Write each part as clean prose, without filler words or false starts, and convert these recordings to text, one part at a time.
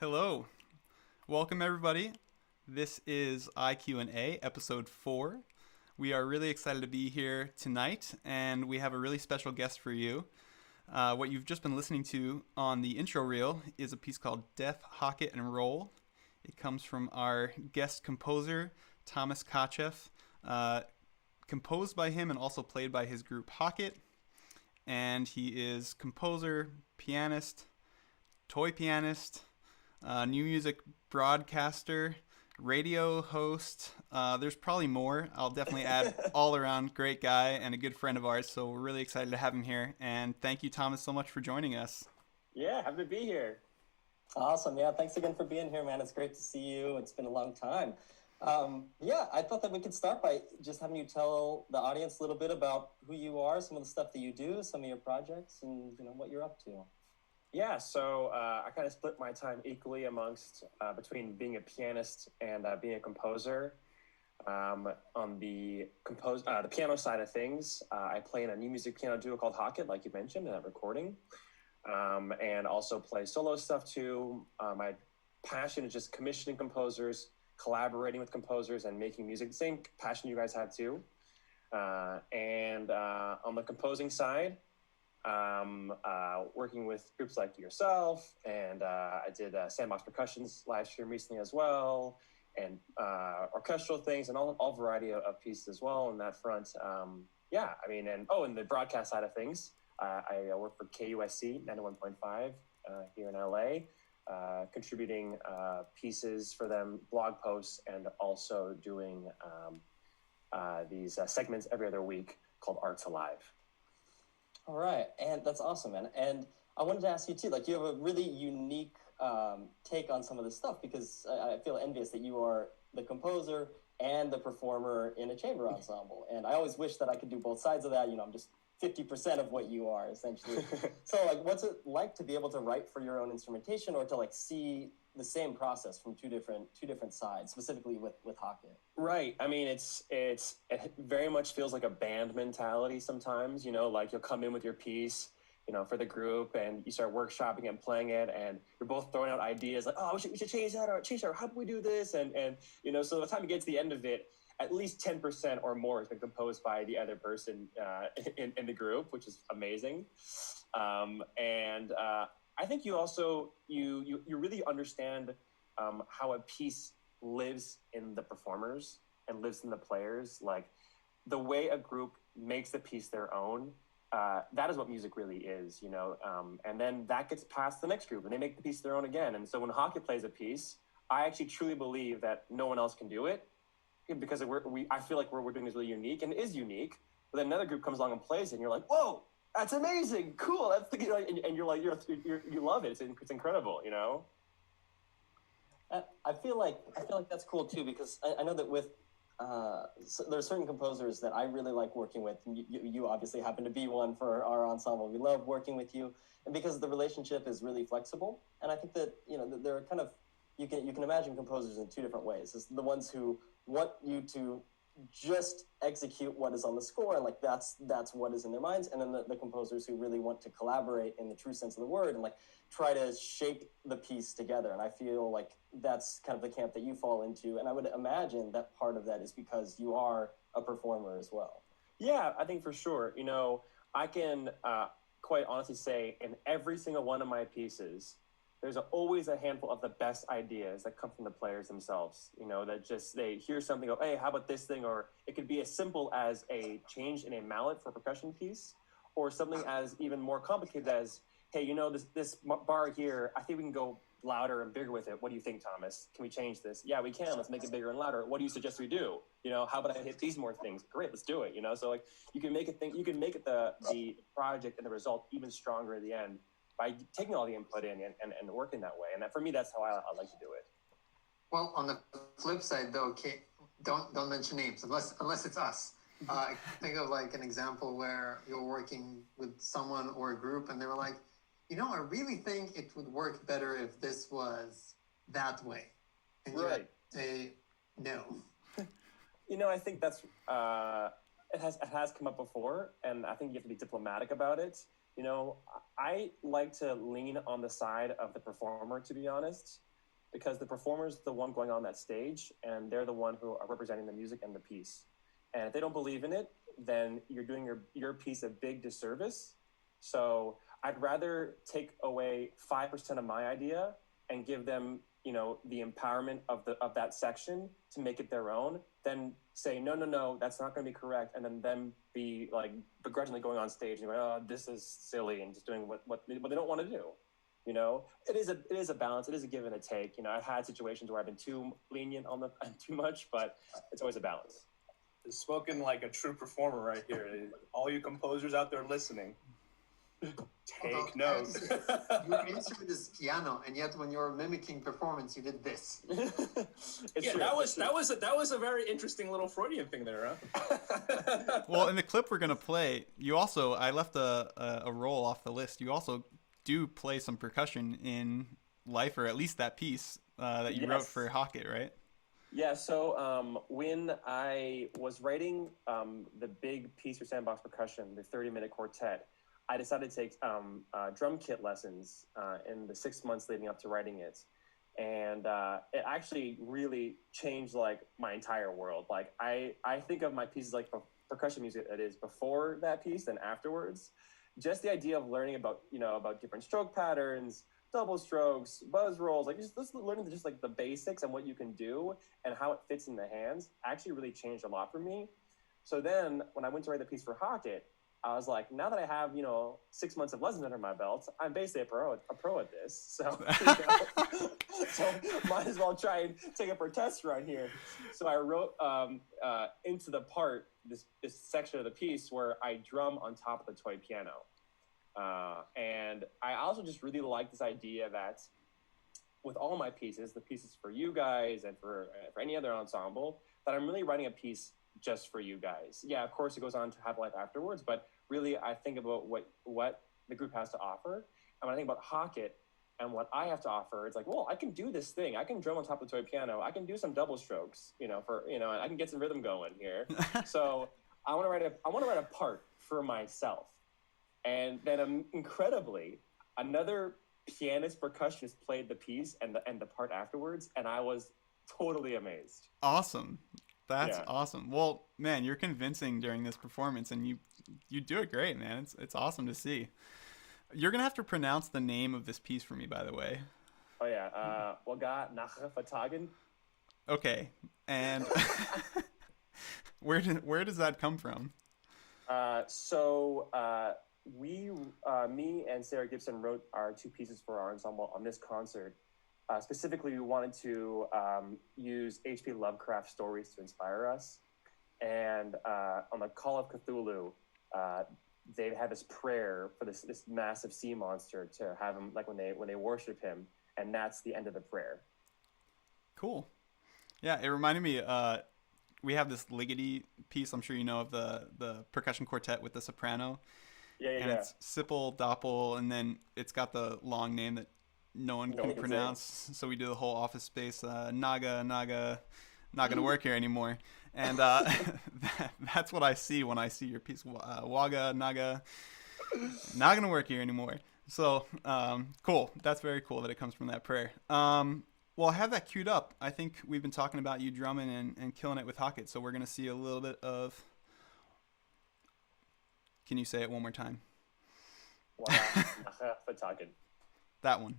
Hello. Welcome everybody. This is IQ&A episode 4. We are really excited to be here tonight and we have a really special guest for you. What you've just been listening to on the intro reel is a piece called Deaf, Hocket, and Roll. It comes from our guest composer, Thomas Kotcheff, composed by him and also played by his group HOCKET. And he is composer, pianist, toy pianist, new music broadcaster, radio host. There's probably more. I'll definitely add all around great guy and a good friend of ours. So we're really excited to have him here. And thank you, Thomas, so much for joining us. Yeah, happy to be here. Awesome. Yeah, thanks again for being here, man. It's great to see you. It's been a long time. I thought that we could start by just having you tell the audience a little bit about who you are, some of the stuff that you do, some of your projects, and what you're up to. Yeah, so I kind of split my time equally amongst between being a pianist and being a composer. On the piano side of things, I play in a new music piano duo called HOCKET, like you mentioned, in that recording, and also play solo stuff too. My passion is just commissioning composers, collaborating with composers, and making music. The same passion you guys have too. And on the composing side, working with groups like yourself, and I did Sandbox Percussion's live stream recently as well, and orchestral things, and all variety of pieces as well on that front. And the broadcast side of things, I work for KUSC 91.5 here in LA, contributing pieces for them, blog posts, and also doing these segments every other week called Arts Alive. All right, and that's awesome, man. And I wanted to ask you too, you have a really unique take on some of this stuff, because I feel envious that you are the composer and the performer in a chamber ensemble. And I always wish that I could do both sides of that. I'm just 50% of what you are, essentially. So, what's it like to be able to write for your own instrumentation, or to see the same process from two different sides, specifically with HOCKET? Right. I mean, it very much feels like a band mentality sometimes. You'll come in with your piece, for the group, and you start workshopping and playing it, and you're both throwing out ideas like, oh, we should change that, or how do we do this, and so by the time you get to the end of it, at least 10% or more has been composed by the other person in the group, which is amazing. I think you also you really understand how a piece lives in the performers and lives in the players. Like the way a group makes the piece their own, that is what music really is, and then that gets past the next group and they make the piece their own again. And so when HOCKET plays a piece, I actually truly believe that no one else can do it, because I feel like we're doing this really unique, and it is unique. But then another group comes along and plays it, and you're like, whoa, that's amazing, cool. That's and you're like, you love it. It's incredible, I feel like that's cool too, because I know that with there are certain composers that I really like working with. And you obviously happen to be one for our ensemble. We love working with you, and because the relationship is really flexible. And I think that there are kind of you can imagine composers in two different ways. It's the ones who want you to just execute what is on the score, and that's what is in their minds, and then the composers who really want to collaborate in the true sense of the word and try to shape the piece together. And I feel like that's kind of the camp that you fall into, and I would imagine that part of that is because you are a performer as well. Yeah, I think for sure. I can quite honestly say in every single one of my pieces, there's always a handful of the best ideas that come from the players themselves, that just, they hear something, go, hey, how about this thing? Or it could be as simple as a change in a mallet for a percussion piece, or something as even more complicated as, hey, this bar here, I think we can go louder and bigger with it. What do you think, Thomas? Can we change this? Yeah, we can. Let's make it bigger and louder. What do you suggest we do? How about I hit these more things? Great, let's do it. So you can make it the project and the result even stronger at the end by taking all the input in and working that way. And that, for me, that's how I like to do it. Well, on the flip side, though, don't mention names unless it's us. Think of an example where you're working with someone or a group, and they were like, I really think it would work better if this was that way. And right. You say no. I think that's it has come up before, and I think you have to be diplomatic about it. I like to lean on the side of the performer, to be honest. because the performer is the one going on that stage, and they're the one who are representing the music and the piece. And if they don't believe in it, then you're doing your piece a big disservice. So I'd rather take away 5% of my idea and give them, the empowerment of that section to make it their own, than say, no, that's not going to be correct, and then them be like begrudgingly going on stage and going, oh, this is silly, and just doing what they don't want to do. It is a balance. It is a give and a take. I've had situations where I've been too lenient on too much, but it's always a balance. Spoken like a true performer right here. All you composers out there listening, take note. Your instrument is piano, and yet when you're mimicking performance, you did this. Yeah, that was a very interesting little Freudian thing there, huh? Well, in the clip we're gonna play, I left a roll off the list. You also do play some percussion in Life, or at least that piece that you wrote for HOCKET, right? Yeah, so when I was writing the big piece for Sandbox Percussion, the 30-minute quartet, I decided to take drum kit lessons in the 6 months leading up to writing it. And it actually really changed my entire world. I think of my pieces like percussion music that is before that piece and afterwards. Just the idea of learning about different stroke patterns, double strokes, buzz rolls, just learning the basics and what you can do and how it fits in the hands actually really changed a lot for me. So then when I went to write the piece for HOCKET, I was like, now that I have 6 months of lessons under my belt, I'm basically a pro at this. So so might as well try and take it for a test run here. So I wrote into the part this section of the piece where I drum on top of the toy piano. And I also just really like this idea that with all my pieces, the pieces for you guys and for any other ensemble, that I'm really writing a piece just for you guys. Yeah, of course it goes on to have life afterwards, but really I think about what the group has to offer. And when I think about HOCKET and what I have to offer, it's like, well, I can do this thing. I can drum on top of the toy piano. I can do some double strokes, and I can get some rhythm going here. So I want to write a part for myself. And then incredibly, another pianist percussionist played the piece and the part afterwards, and I was totally amazed. Awesome. That's awesome. Well, man, you're convincing during this performance, and you do it great, man. It's awesome to see. You're gonna have to pronounce the name of this piece for me, by the way. Oh yeah, Waga Nacha Fatagen. Okay, and where does that come from? Me and Sarah Gibson wrote our two pieces for our ensemble on this concert. Specifically, we wanted to use H.P. Lovecraft stories to inspire us. And on the Call of Cthulhu, they had this prayer for this massive sea monster to have him, when they worship him, and that's the end of the prayer. Cool. Yeah, it reminded me. We have this Ligeti piece. I'm sure you know of the percussion quartet with the soprano. Yeah. It's Sipple, Doppel, and then it's got the long name that no one can pronounce. So we do the whole Office Space Naga, not gonna work here anymore. And that's what I see when I see your piece. Waga, Naga, not gonna work here anymore. So cool. That's very cool that it comes from that prayer. Well, I have that queued up. I think we've been talking about you drumming and killing it with HOCKET, so we're going to see a little bit of... Can you say it one more time? That one.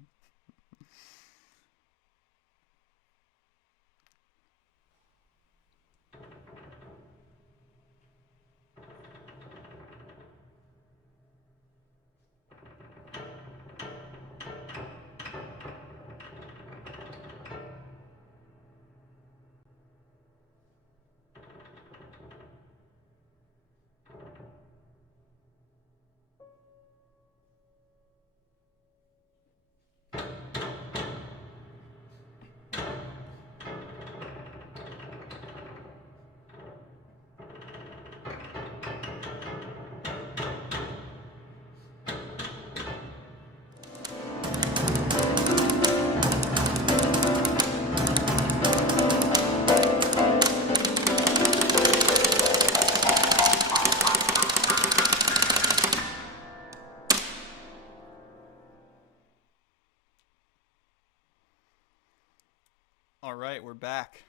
All right, we're back.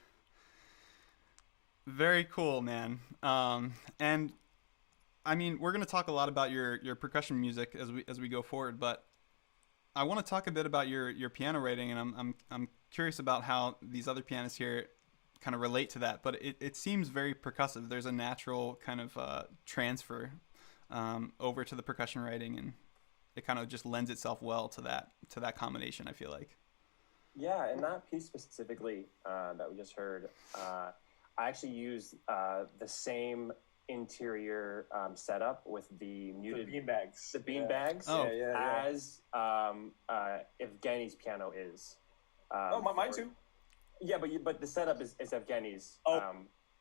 Very cool, man. And I mean, we're going to talk a lot about your percussion music as we go forward, but I want to talk a bit about your piano writing, and I'm curious about how these other pianists here kind of relate to that. But it seems very percussive. There's a natural kind of transfer over to the percussion writing, and it kind of just lends itself well to that combination, I feel like. Yeah, and that piece specifically that we just heard, I actually used the same interior setup with the muted beanbags. The beanbags, Oh. as Evgeny's piano is. Mine too. Yeah, but the setup is Evgeny's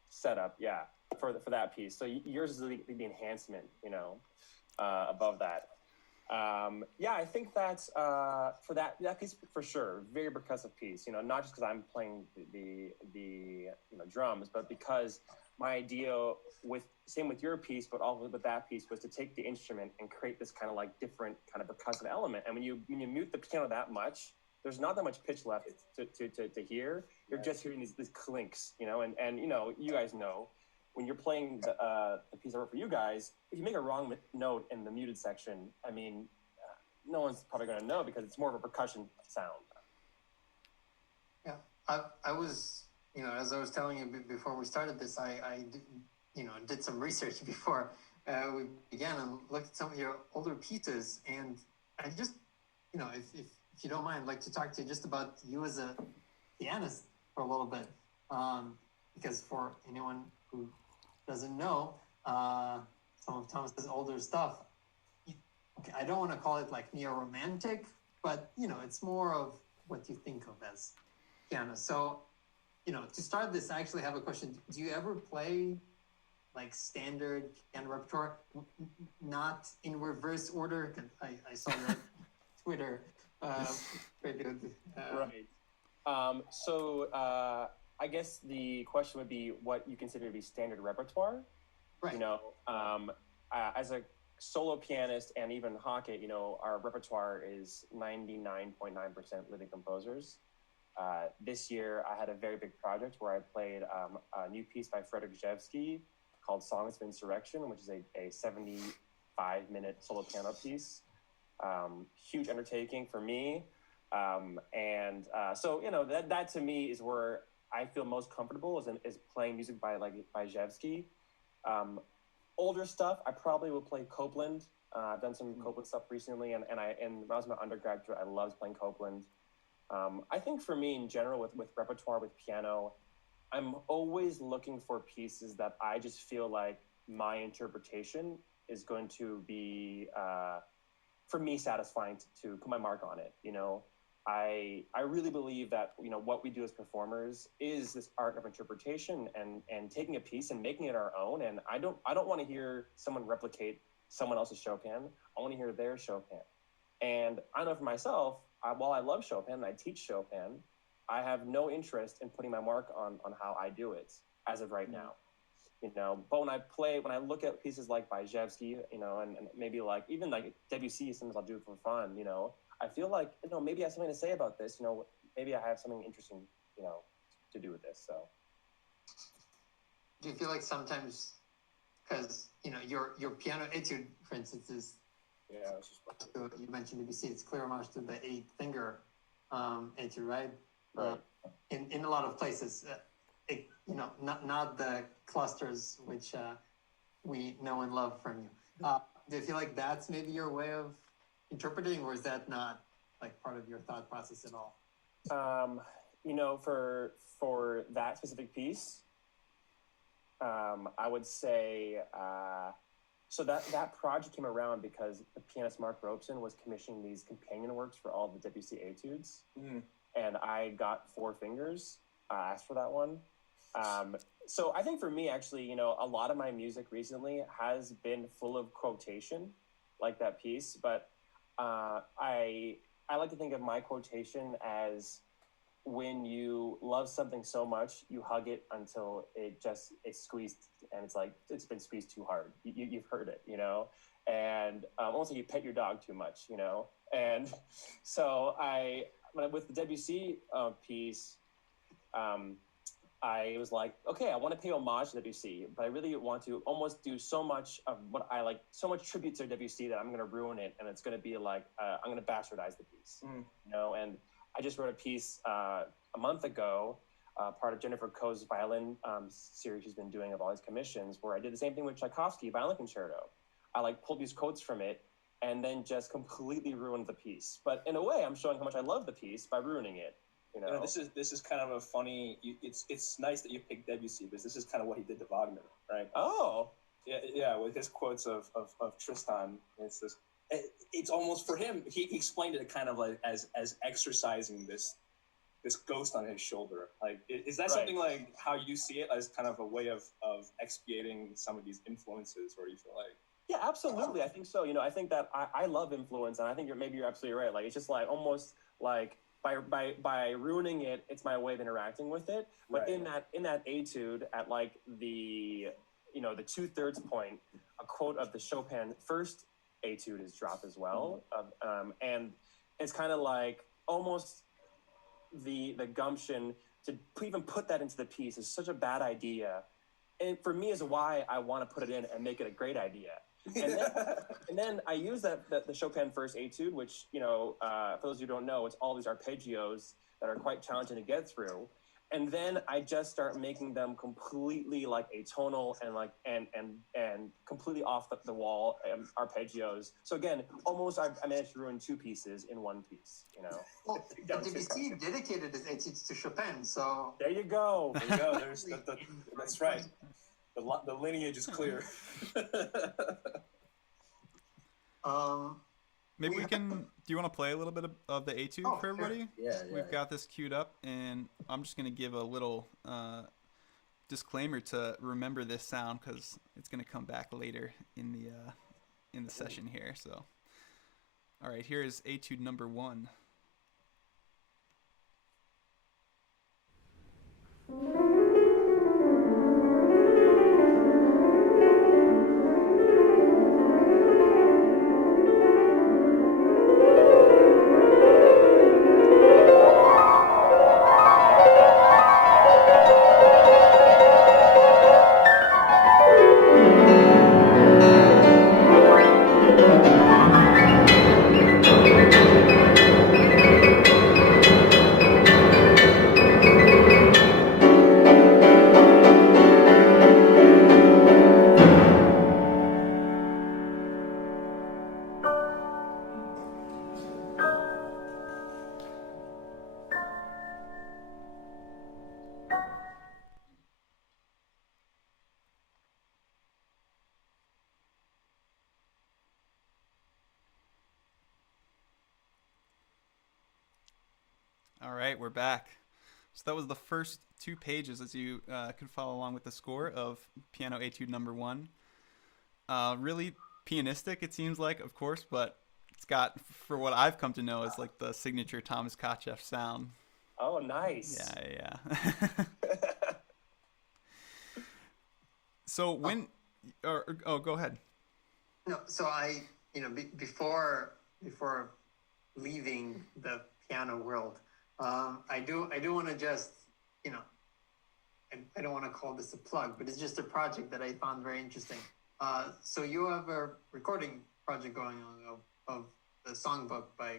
setup. Yeah, for that piece. So yours is the enhancement, above that. Yeah, I think that's for that piece for sure. Very percussive piece. Not just because I'm playing the drums, but because my idea with your piece, but also with that piece, was to take the instrument and create this kind of like different kind of percussive element. And when you mute the piano that much, there's not that much pitch left to hear. You're just hearing these clinks, and you guys know. When you're playing the piece I wrote for you guys, if you make a wrong note in the muted section, I mean, no one's probably going to know because it's more of a percussion sound. Yeah, I was, as I was telling you before we started this, I did some research before we began and looked at some of your older pieces, and I just, if you don't mind, I'd like to talk to you just about you as a pianist for a little bit, because for anyone who doesn't know some of Thomas's older stuff, okay, I don't want to call it like neo-romantic, but it's more of what you think of as piano. So, to start this, I actually have a question. Do you ever play like standard piano repertoire, not in reverse order? I saw your Twitter video. Right. So I guess the question would be what you consider to be standard repertoire. Right. As a solo pianist and even HOCKET, our repertoire is 99.9% living composers. This year, I had a very big project where I played a new piece by Frederick Rzewski called Songs of Insurrection, which is a 75-minute solo piano piece. Huge undertaking for me. So that to me is where I feel most comfortable is playing music by Rzewski. Older stuff, I probably will play Copland. I've done some Copland stuff recently, and when I was in my undergraduate, I loved playing Copland. I think for me in general with repertoire with piano, I'm always looking for pieces that I just feel like my interpretation is going to be for me satisfying to put my mark on it. I really believe that what we do as performers is this art of interpretation and taking a piece and making it our own. And I don't want to hear someone replicate someone else's Chopin. I want to hear their Chopin. And I know for myself, while I love Chopin and I teach Chopin, I have no interest in putting my mark on how I do it as of right now. But when I look at pieces like by Rzewski, and maybe like even like Debussy, sometimes I'll do it for fun, I feel like, maybe I have something to say about this, maybe I have something interesting, to do with this. So. Do you feel like sometimes, because, your piano etude, for instance, is, you mentioned Debussy, it's clear homage to the 8-finger etude, right? Right. In a lot of places, not the clusters which we know and love from you. Do you feel like that's maybe your way of interpreting, or is that not like part of your thought process at all? For that specific piece, I would say so that project came around because the pianist Mark Robeson was commissioning these companion works for all the Debussy etudes, and I got 4 fingers. I asked for that one. So I think for me, actually, a lot of my music recently has been full of quotation, like that piece. But I like to think of my quotation as when you love something so much, you hug it until it's squeezed, and it's like it's been squeezed too hard. You've heard it, and almost like you pet your dog too much, And so with the Debussy piece, I was like, okay, I want to pay homage to Debussy, but I really want to almost do so much of what I like, so much tribute to Debussy that I'm going to ruin it, and it's going to be like I'm going to bastardize the piece, you know. And I just wrote a piece a month ago, part of Jennifer Koh's violin series she's been doing of all these commissions, where I did the same thing with Tchaikovsky Violin Concerto. I like pulled these quotes from it and then just completely ruined the piece. But in a way, I'm showing how much I love the piece by ruining it. You know, this is kind of a funny. It's nice that you picked Debussy because this is kind of what he did to Wagner, right? Oh, yeah. With his quotes of Tristan, it's almost for him. He explained it kind of like as exercising this ghost on his shoulder. Like, is that something like how you see it as kind of a way of expiating some of these influences, or you feel like? Yeah, absolutely. I think so. You know, I think that I love influence, and I think you're absolutely right. Like, it's just like almost like. By ruining it, it's my way of interacting with it. But in that etude, at like the 2/3 point, a quote of the Chopin first etude is dropped as well, and it's kind of like almost the gumption to even put that into the piece is such a bad idea, and for me is why I want to put it in and make it a great idea. And then I use the Chopin first etude, which, you know, for those who don't know, it's all these arpeggios that are quite challenging to get through. And then I just start making them completely like atonal and like and completely off the wall arpeggios. So again, almost I managed to ruin two pieces in one piece. You know. Well, Debussy dedicated his etudes to Chopin, so there you go. There you go. There's that's right. The lineage is clear. Maybe we can. Do you want to play a little bit of the etude for everybody? Yeah. We've got this queued up, and I'm just gonna give a little disclaimer to remember this sound because it's gonna come back later in the session here. So, all right, here is etude number 1. All right, we're back. So that was the first 2 pages, as you can follow along with the score of Piano Etude number 1. Really pianistic, it seems like, of course, but it's got, for what I've come to know, is like the signature Thomas Kotcheff sound. Oh, nice. Yeah. So when, go ahead. No, so I, before leaving the piano world, I do want to just, I don't want to call this a plug, but it's just a project that I found very interesting. So you have a recording project going on of the songbook by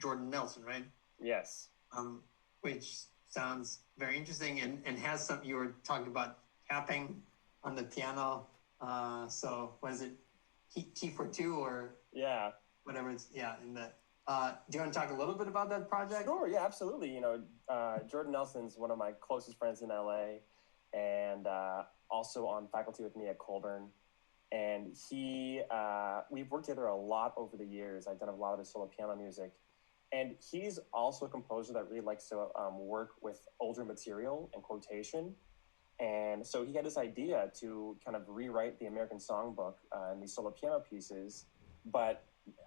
Jordan Nelson, right? Yes. Which sounds very interesting and has some, you were talking about tapping on the piano. So was it T for 2 or whatever it's, in the, do you want to talk a little bit about that project? Sure, yeah, absolutely. Jordan Nelson's one of my closest friends in LA and also on faculty with me at Colburn. And we've worked together a lot over the years. I've done a lot of his solo piano music. And he's also a composer that really likes to work with older material and quotation. And so he had this idea to kind of rewrite the American Songbook in these solo piano pieces. But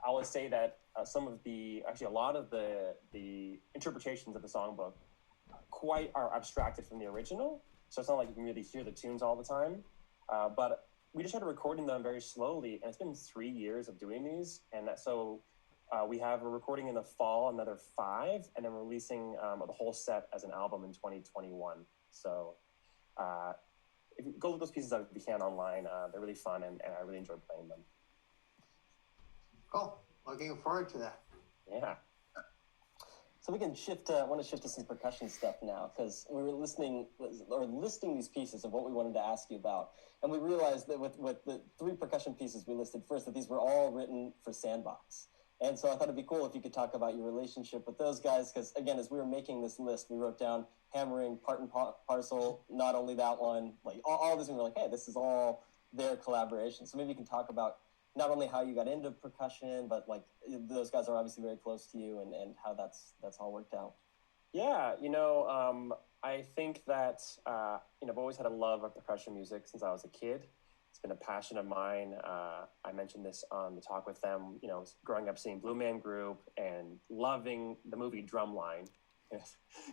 I would say that a lot of the interpretations of the songbook quite are abstracted from the original. So it's not like you can really hear the tunes all the time. But we just started recording them very slowly, and it's been 3 years of doing these. And so We have a recording in the fall, another 5, and then releasing the whole set as an album in 2021. So if you go look those pieces up if you can online, they're really fun, and I really enjoy playing them. Cool. Looking forward to that. Yeah. So we can shift. I want to shift to some percussion stuff now, because we were listing these pieces of what we wanted to ask you about, and we realized that with the 3 percussion pieces we listed first, that these were all written for Sandbox. And so I thought it'd be cool if you could talk about your relationship with those guys, because again, as we were making this list, we wrote down Hammering, Part and Parcel, not only that one, like all this, and we were like, hey, this is all their collaboration. So maybe you can talk about not only how you got into percussion, but like those guys are obviously very close to you, and how that's all worked out. Yeah, I think that I've always had a love of percussion music since I was a kid. It's been a passion of mine. I mentioned this on the talk with them. Growing up seeing Blue Man Group and loving the movie Drumline.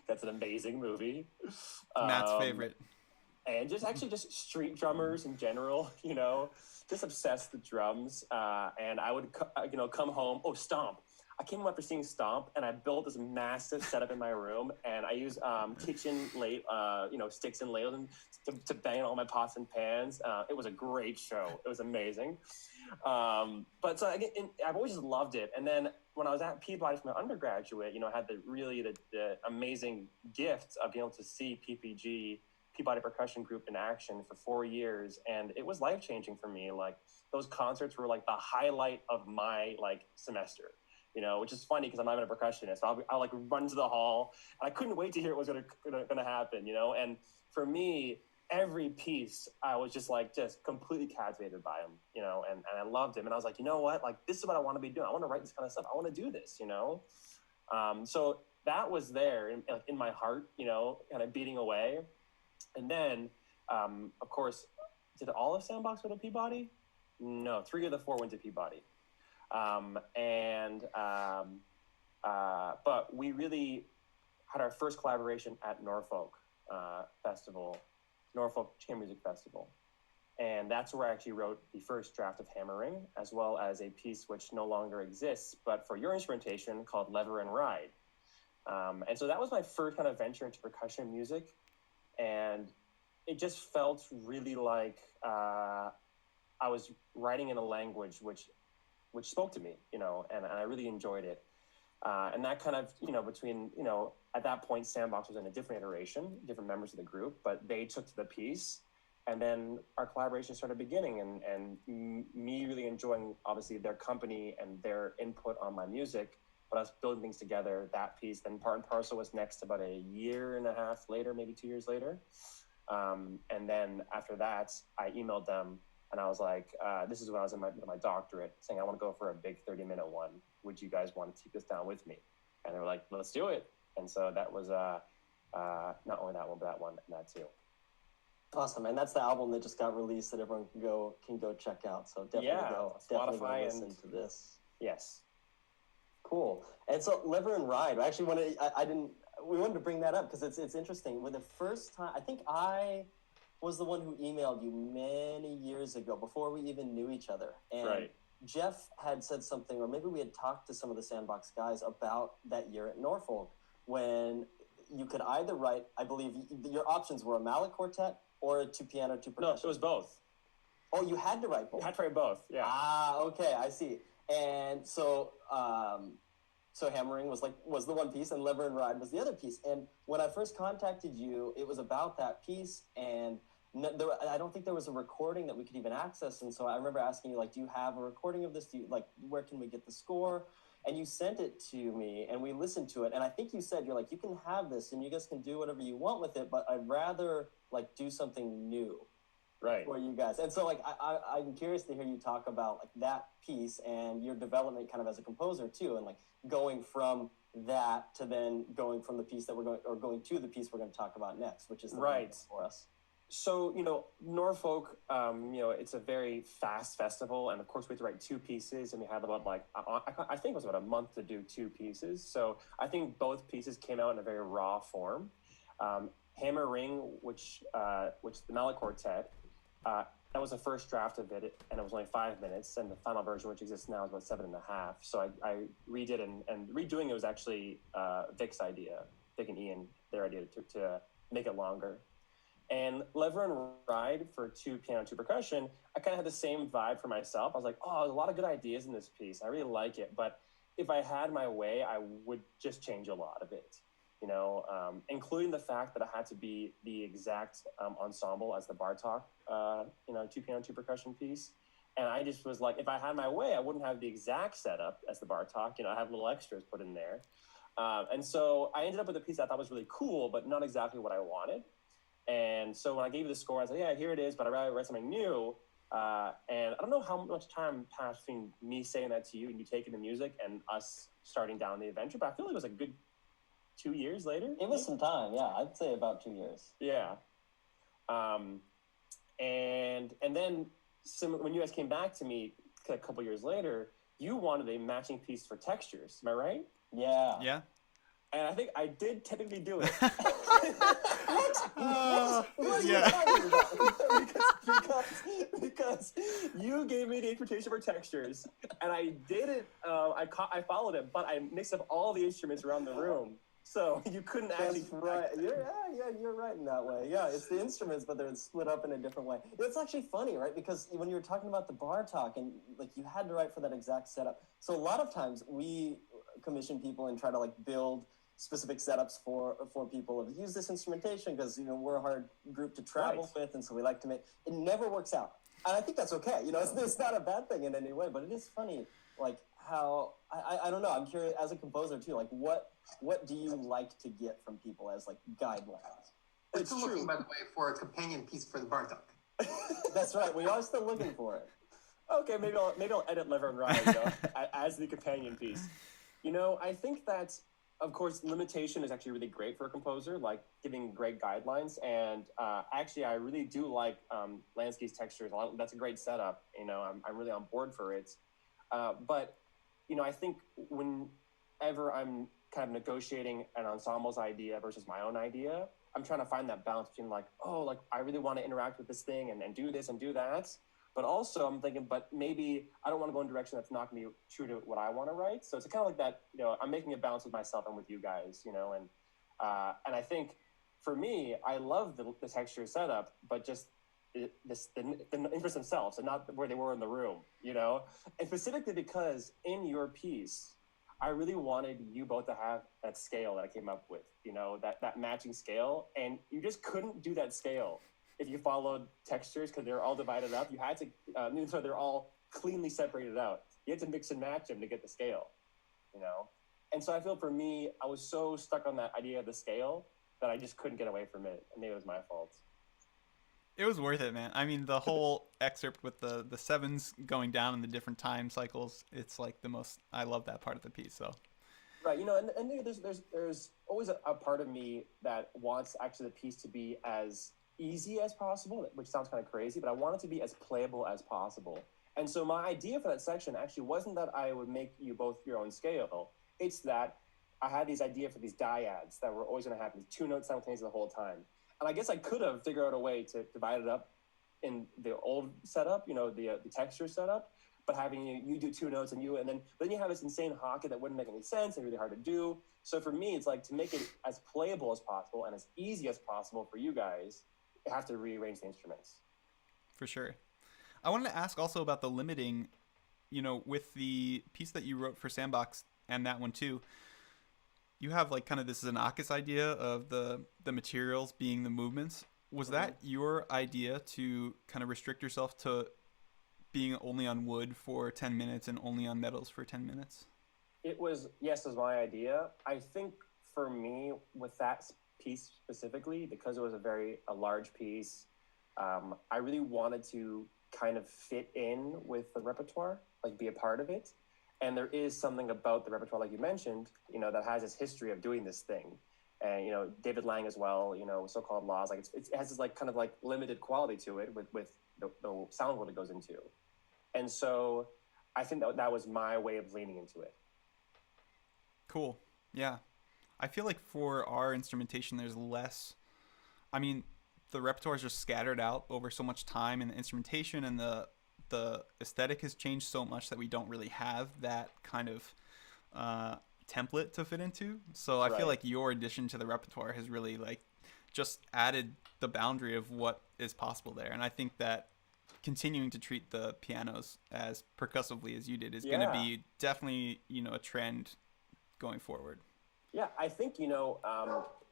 That's an amazing movie. Matt's favorite. And just street drummers in general, just obsessed with drums. And I would, come home. Oh, Stomp. I came home after seeing Stomp, and I built this massive setup in my room, and I used kitchen sticks and ladles to bang all my pots and pans. It was a great show. It was amazing. But so I've always just loved it. And then when I was at Peabody for my undergraduate, I had the amazing gift of being able to see Peabody Percussion Group in action for 4 years, and it was life-changing for me. Like, those concerts were like the highlight of my semester, which is funny because I'm not even a percussionist. So I'll like run to the hall, and I couldn't wait to hear what was gonna happen, and for me, every piece I was just completely captivated by him, and I loved him, and I was like, you know what, like, this is what I want to be doing. I want to write this kind of stuff. I want to do this, so that was there in my heart, kind of beating away. And then, of course, did all of Sandbox go to Peabody? No, 3 of the 4 went to Peabody. But we really had our first collaboration at Norfolk Chamber Music Festival. And that's where I actually wrote the first draft of Hammering, as well as a piece which no longer exists, but for your instrumentation, called Lever and Ride. And so that was my first kind of venture into percussion music. And it just felt really like I was writing in a language which spoke to me, and I really enjoyed it. And that kind of, between, at that point, Sandbox was in a different iteration, different members of the group, but they took to the piece. And then our collaboration started beginning, and me really enjoying, obviously, their company and their input on my music, but us building things together, that piece. Then Part and Parcel was next about a year and a half later, maybe 2 years later. And then after that, I emailed them, and I was like, this is when I was in my doctorate, saying I want to go for a big 30-minute one. Would you guys want to take this down with me? And they were like, let's do it. And so that was not only that one, but that one and that too. Awesome, and that's the album that just got released that everyone can go check out. So definitely Spotify go listen to this. Yes. Cool. And so Lever and Ride, I actually we wanted to bring that up because it's interesting. When the first time, I think I was the one who emailed you many years ago, before we even knew each other. And right. Jeff had said something, or maybe we had talked to some of the Sandbox guys about that year at Norfolk, when you could either write, I believe your options were a mallet quartet or a 2-piano, 2 percussion. No, it was both. Oh, you had to write both? You had to write both, yeah. Ah, okay, I see. And so Hammering was the one piece, and Lever and Ride was the other piece. And when I first contacted you, it was about that piece, and I don't think there was a recording that we could even access. And so I remember asking you, do you have a recording of this? Where can we get the score? And you sent it to me, and we listened to it. And I think you said, you're like, you can have this, and you guys can do whatever you want with it, but I'd rather do something new. Right. For you guys. And so I'm curious to hear you talk about that piece and your development kind of as a composer too, and going from that to then going from the piece that going to the piece we're going to talk about next, which is the right for us. So, Norfolk, it's a very fast festival, and of course we had to write 2 pieces, and we had about I think it was about a month to do 2 pieces. So I think both pieces came out in a very raw form. Hammering, which the mallet quartet, that was the first draft of it, and it was only 5 minutes, and the final version, which exists now, is about 7.5. So I redid it, and redoing it was actually Vic's idea, Vic and Ian, their idea to make it longer. And Lever and Ride for 2 piano, 2 percussion, I kind of had the same vibe for myself. I was like, oh, there's a lot of good ideas in this piece. I really like it, but if I had my way, I would just change a lot of it. Including the fact that it had to be the exact ensemble as the Bartok, 2 piano, 2 percussion piece. And I just was like, if I had my way, I wouldn't have the exact setup as the Bartok. I have little extras put in there. And so I ended up with a piece I thought was really cool, but not exactly what I wanted. And so when I gave you the score, I said, yeah, here it is, but I'd rather write something new. And I don't know how much time passed between me saying that to you and you taking the music and us starting down the adventure, but I feel like it was a good 2 years later. It was some time, yeah. I'd say about 2 years. Yeah. And then when you guys came back to me a couple years later, you wanted a matching piece for textures. Am I right? Yeah. Yeah. And I think I did technically do it. What yeah. because you gave me the interpretation for textures, and I did it. I followed it, but I mixed up all the instruments around the room, so you couldn't actually. That's right. You're right in that way. Yeah, it's the instruments, but they're split up in a different way. It's actually funny, right? Because when you were talking about the Bartok, and like you had to write for that exact setup. So a lot of times we commission people and try to like build specific setups for people of use this instrumentation because we're a hard group to travel with, and so we like to make it never works out, and I think that's okay. It's not a bad thing in any way, but it is funny like how I don't know, I'm curious as a composer too, like what do you like to get from people as like guidelines? We're still looking, by the way, for a companion piece for the Bartok. That's right, we are still looking for it. Okay, maybe I'll edit Lever and Ride as the companion piece. I think that, of course, limitation is actually really great for a composer, like giving great guidelines. And actually, I really do like Lansky's textures. That's a great setup. I'm really on board for it. But I think whenever I'm kind of negotiating an ensemble's idea versus my own idea, I'm trying to find that balance between I really want to interact with this thing and do this and do that. But also I'm thinking, but maybe I don't want to go in a direction that's not going to be true to what I want to write. So it's kind of like that, I'm making a balance with myself and with you guys, and I think for me, I love the texture setup, but just the instruments themselves and not where they were in the room, and specifically because in your piece, I really wanted you both to have that scale that I came up with, that matching scale, and you just couldn't do that scale if you followed textures because they're all divided up. You had to, so they're all cleanly separated out. You had to mix and match them to get the scale, And so I feel for me, I was so stuck on that idea of the scale that I just couldn't get away from it. And maybe it was my fault. It was worth it, man. I mean, the whole excerpt with the sevens going down in the different time cycles, it's like I love that part of the piece, so. Right, and there's always a part of me that wants actually the piece to be as easy as possible, which sounds kind of crazy, but I want it to be as playable as possible. And so my idea for that section actually wasn't that I would make you both your own scale. It's that I had these idea for these dyads that were always going to happen, 2 notes simultaneously the whole time. And I guess I could have figured out a way to divide it up in the old setup, the texture setup, but having you do 2 notes and then you have this insane HOCKET that wouldn't make any sense and really hard to do. So for me, it's like to make it as playable as possible and as easy as possible for you guys, you have to rearrange the instruments. For sure. I wanted to ask also about the limiting, with the piece that you wrote for Sandbox and that one too, you have like kind of this Xenakis idea of the materials being the movements. Was that your idea to kind of restrict yourself to being only on wood for 10 minutes and only on metals for 10 minutes? It was my idea. I think for me, with that piece specifically, because it was a large piece, I really wanted to kind of fit in with the repertoire, like be a part of it. And there is something about the repertoire, like you mentioned, that has this history of doing this thing. And, David Lang as well, so-called laws, like it has this like kind of like limited quality to it with the sound world it goes into. And so I think that was my way of leaning into it. Cool. Yeah. I feel like for our instrumentation, there's less, the repertoire is just scattered out over so much time, and the instrumentation and the aesthetic has changed so much that we don't really have that kind of template to fit into. So I feel like your addition to the repertoire has really like just added the boundary of what is possible there. And I think that continuing to treat the pianos as percussively as you did is going to be definitely, you know, a trend going forward. Yeah, I think, you know,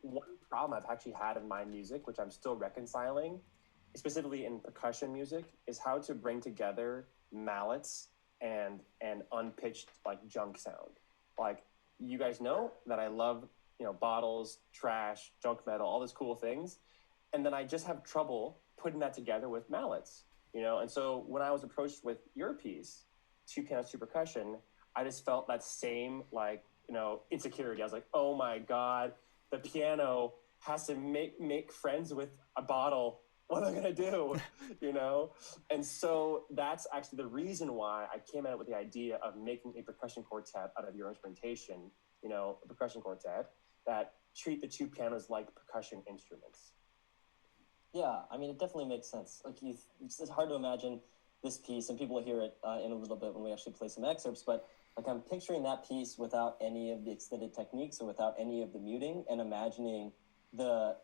one problem I've actually had in my music, which I'm still reconciling, specifically in percussion music, is how to bring together mallets and unpitched like junk sound. Like, you guys know that I love, you know, bottles, trash, junk metal, all those cool things, and then I just have trouble putting that together with mallets, you know. And so when I was approached with your piece, 2 pianos, 2 percussion, I just felt that same, like, you know, insecurity. I was like, oh my God, the piano has to make friends with a bottle. What am I gonna do? You know? And so that's actually the reason why I came at it with the idea of making a percussion quartet out of your instrumentation, you know, a percussion quartet that treat the 2 pianos like percussion instruments. Yeah, I mean, it definitely makes sense. Like, it's hard to imagine this piece, and people will hear it in a little bit when we actually play some excerpts, but like, I'm picturing that piece without any of the extended techniques or without any of the muting, and imagining the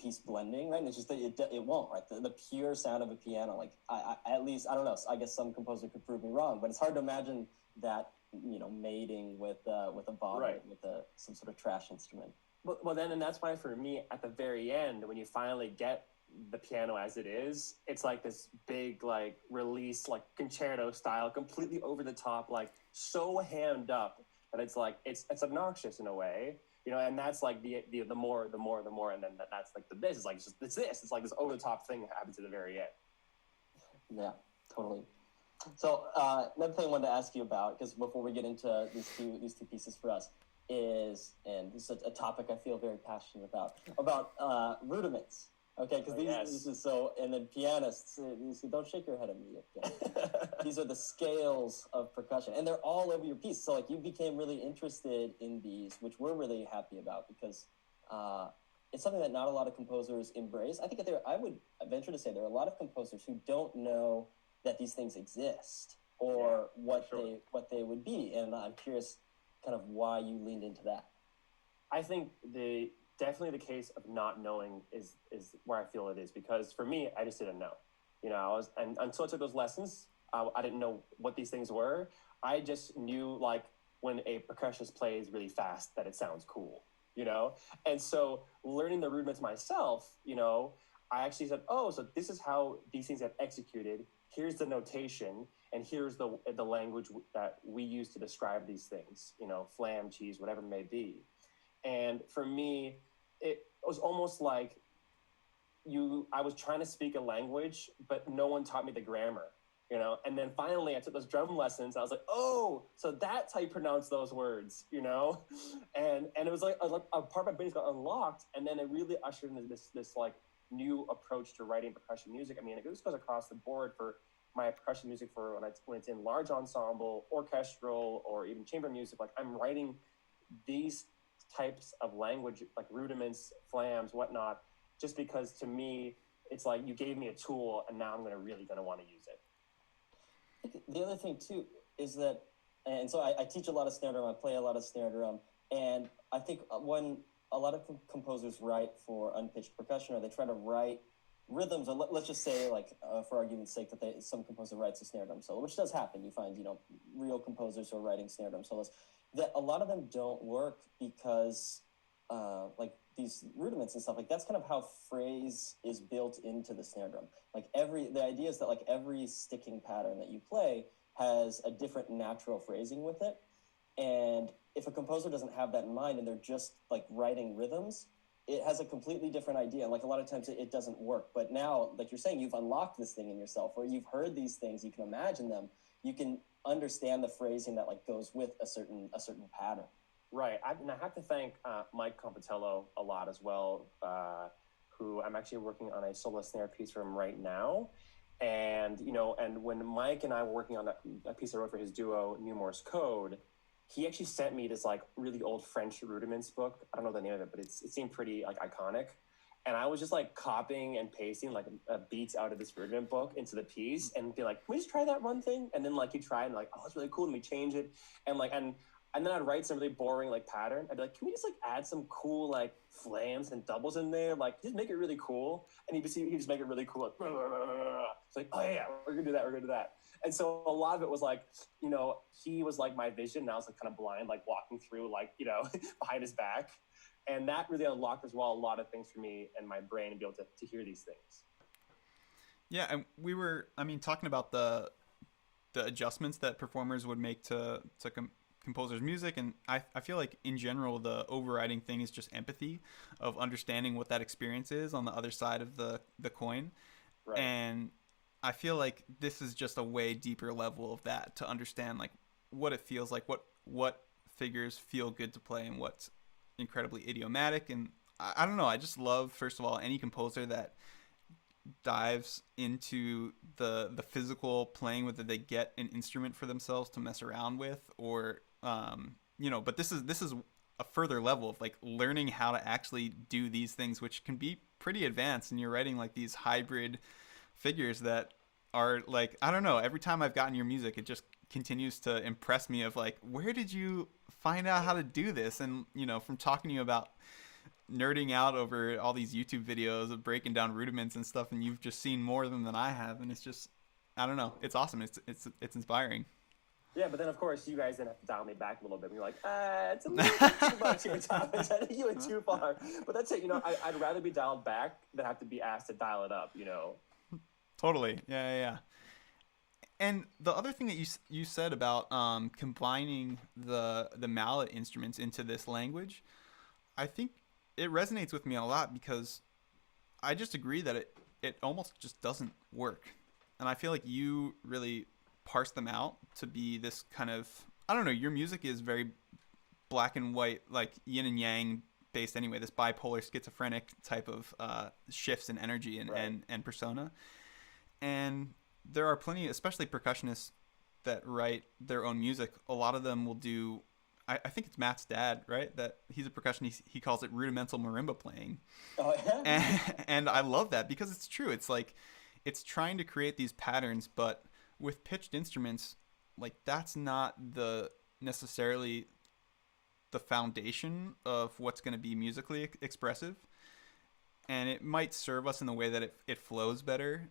piece blending, right? And it's just that it won't, right? The pure sound of a piano, like, I at least, I don't know, I guess some composer could prove me wrong, but it's hard to imagine that, you know, mating with a bottle, with some sort of trash instrument. Well, then, and that's why for me, at the very end, when you finally get the piano as it is, it's like this big, like, release, like concerto style, completely over the top, like so hammed up that it's like, it's obnoxious in a way, you know. And that's like the more, and then that's like the this is like just it's like this over the top thing that happens at the very end. Yeah, totally. So another thing I wanted to ask you about, because before we get into these two pieces for us, is, and this is a topic I feel very passionate about rudiments. Okay, because these are so, and then pianists, don't shake your head at me. These are the scales of percussion, and they're all over your piece. So like, you became really interested in these, which we're really happy about, because it's something that not a lot of composers embrace. I think that I would venture to say there are a lot of composers who don't know that these things exist, or what they would be. And I'm curious kind of why you leaned into that. I think definitely the case of not knowing is where I feel it is, because for me, I just didn't know. You know, until I took those lessons, I didn't know what these things were. I just knew, like, when a percussionist plays really fast, that it sounds cool, you know? And so learning the rudiments myself, you know, I actually said, oh, so this is how these things get executed. Here's the notation, and here's the language that we use to describe these things, you know, flam, cheese, whatever it may be. And for me, it was almost like I was trying to speak a language, but no one taught me the grammar, you know? And then finally I took those drum lessons. I was like, oh, so that's how you pronounce those words, you know? And it was like a part of my brain got unlocked, and then it really ushered into this like new approach to writing percussion music. I mean, it just goes across the board for my percussion music, for when it's in large ensemble, orchestral, or even chamber music. Like, I'm writing these types of language, like rudiments, flams, whatnot, just because to me, it's like you gave me a tool, and now I'm really gonna want to use it. The other thing too is that, and so I teach a lot of snare drum, I play a lot of snare drum, and I think when a lot of composers write for unpitched percussion, or they try to write rhythms, or let's just say, like, for argument's sake, that some composer writes a snare drum solo, which does happen. You find, you know, real composers who are writing snare drum solos, that a lot of them don't work because like, these rudiments and stuff, like, that's kind of how phrase is built into the snare drum. Like, the idea is that, like, every sticking pattern that you play has a different natural phrasing with it. And if a composer doesn't have that in mind, and they're just like writing rhythms, it has a completely different idea. And like, a lot of times it doesn't work. But now, like you're saying, you've unlocked this thing in yourself, or you've heard these things, you can imagine them, you can understand the phrasing that, like, goes with a certain pattern. Right. And I have to thank Mike Compitello a lot as well, who I'm actually working on a solo snare piece for him right now. And, you know, and when Mike and I were working on that piece I wrote for his duo, New Morse Code, he actually sent me this, like, really old French rudiments book. I don't know the name of it, but it seemed pretty, like, iconic. And I was just like copying and pasting like beats out of this rudiment book into the piece and be like, can we just try that one thing? And then like you try and like, oh, it's really cool. And we change it. And like, and then I'd write some really boring like pattern. I'd be like, can we just like add some cool like flams and doubles in there? Like just make it really cool. And he'd just make it really cool. Like, it's like, oh yeah, we're gonna do that. We're gonna do that. And so a lot of it was like, you know, he was like my vision. And I was like kind of blind, like walking through like, you know, behind his back. And that really unlocked as well a lot of things for me and my brain to be able to hear these things. Yeah, and we were, I mean, talking about the adjustments that performers would make to composers' music, and I feel like in general the overriding thing is just empathy of understanding what that experience is on the other side of the coin. Right. And I feel like this is just a way deeper level of that, to understand like what it feels like, what figures feel good to play and what's incredibly idiomatic. And I don't know, I just love, first of all, any composer that dives into the physical playing, whether they get an instrument for themselves to mess around with, or you know, but this is a further level of like learning how to actually do these things, which can be pretty advanced, and you're writing like these hybrid figures that are like, I don't know, every time I've gotten your music it just continues to impress me of like, where did you find out how to do this? And you know, from talking to you about nerding out over all these YouTube videos of breaking down rudiments and stuff, and you've just seen more of them than I have, and it's just, I don't know, it's awesome. It's inspiring. Yeah, but then of course you guys then have to dial me back a little bit. And you're like, it's a little bit too much here, Thomas. I think you went too far. But that's it. You know, I'd rather be dialed back than have to be asked to dial it up. You know. Totally. Yeah. And the other thing that you said about combining the mallet instruments into this language, I think it resonates with me a lot, because I just agree that it almost just doesn't work. And I feel like you really parse them out to be this kind of, I don't know, your music is very black and white, like yin and yang based anyway, this bipolar schizophrenic type of shifts in energy and, right. and persona. And there are plenty, especially percussionists, that write their own music. A lot of them will do, I think it's Matt's dad, right? That he's a percussionist. He calls it rudimental marimba playing. Oh, yeah? And I love that, because it's true. It's like, it's trying to create these patterns, but with pitched instruments, like that's not necessarily the foundation of what's going to be musically expressive. And it might serve us in the way that it flows better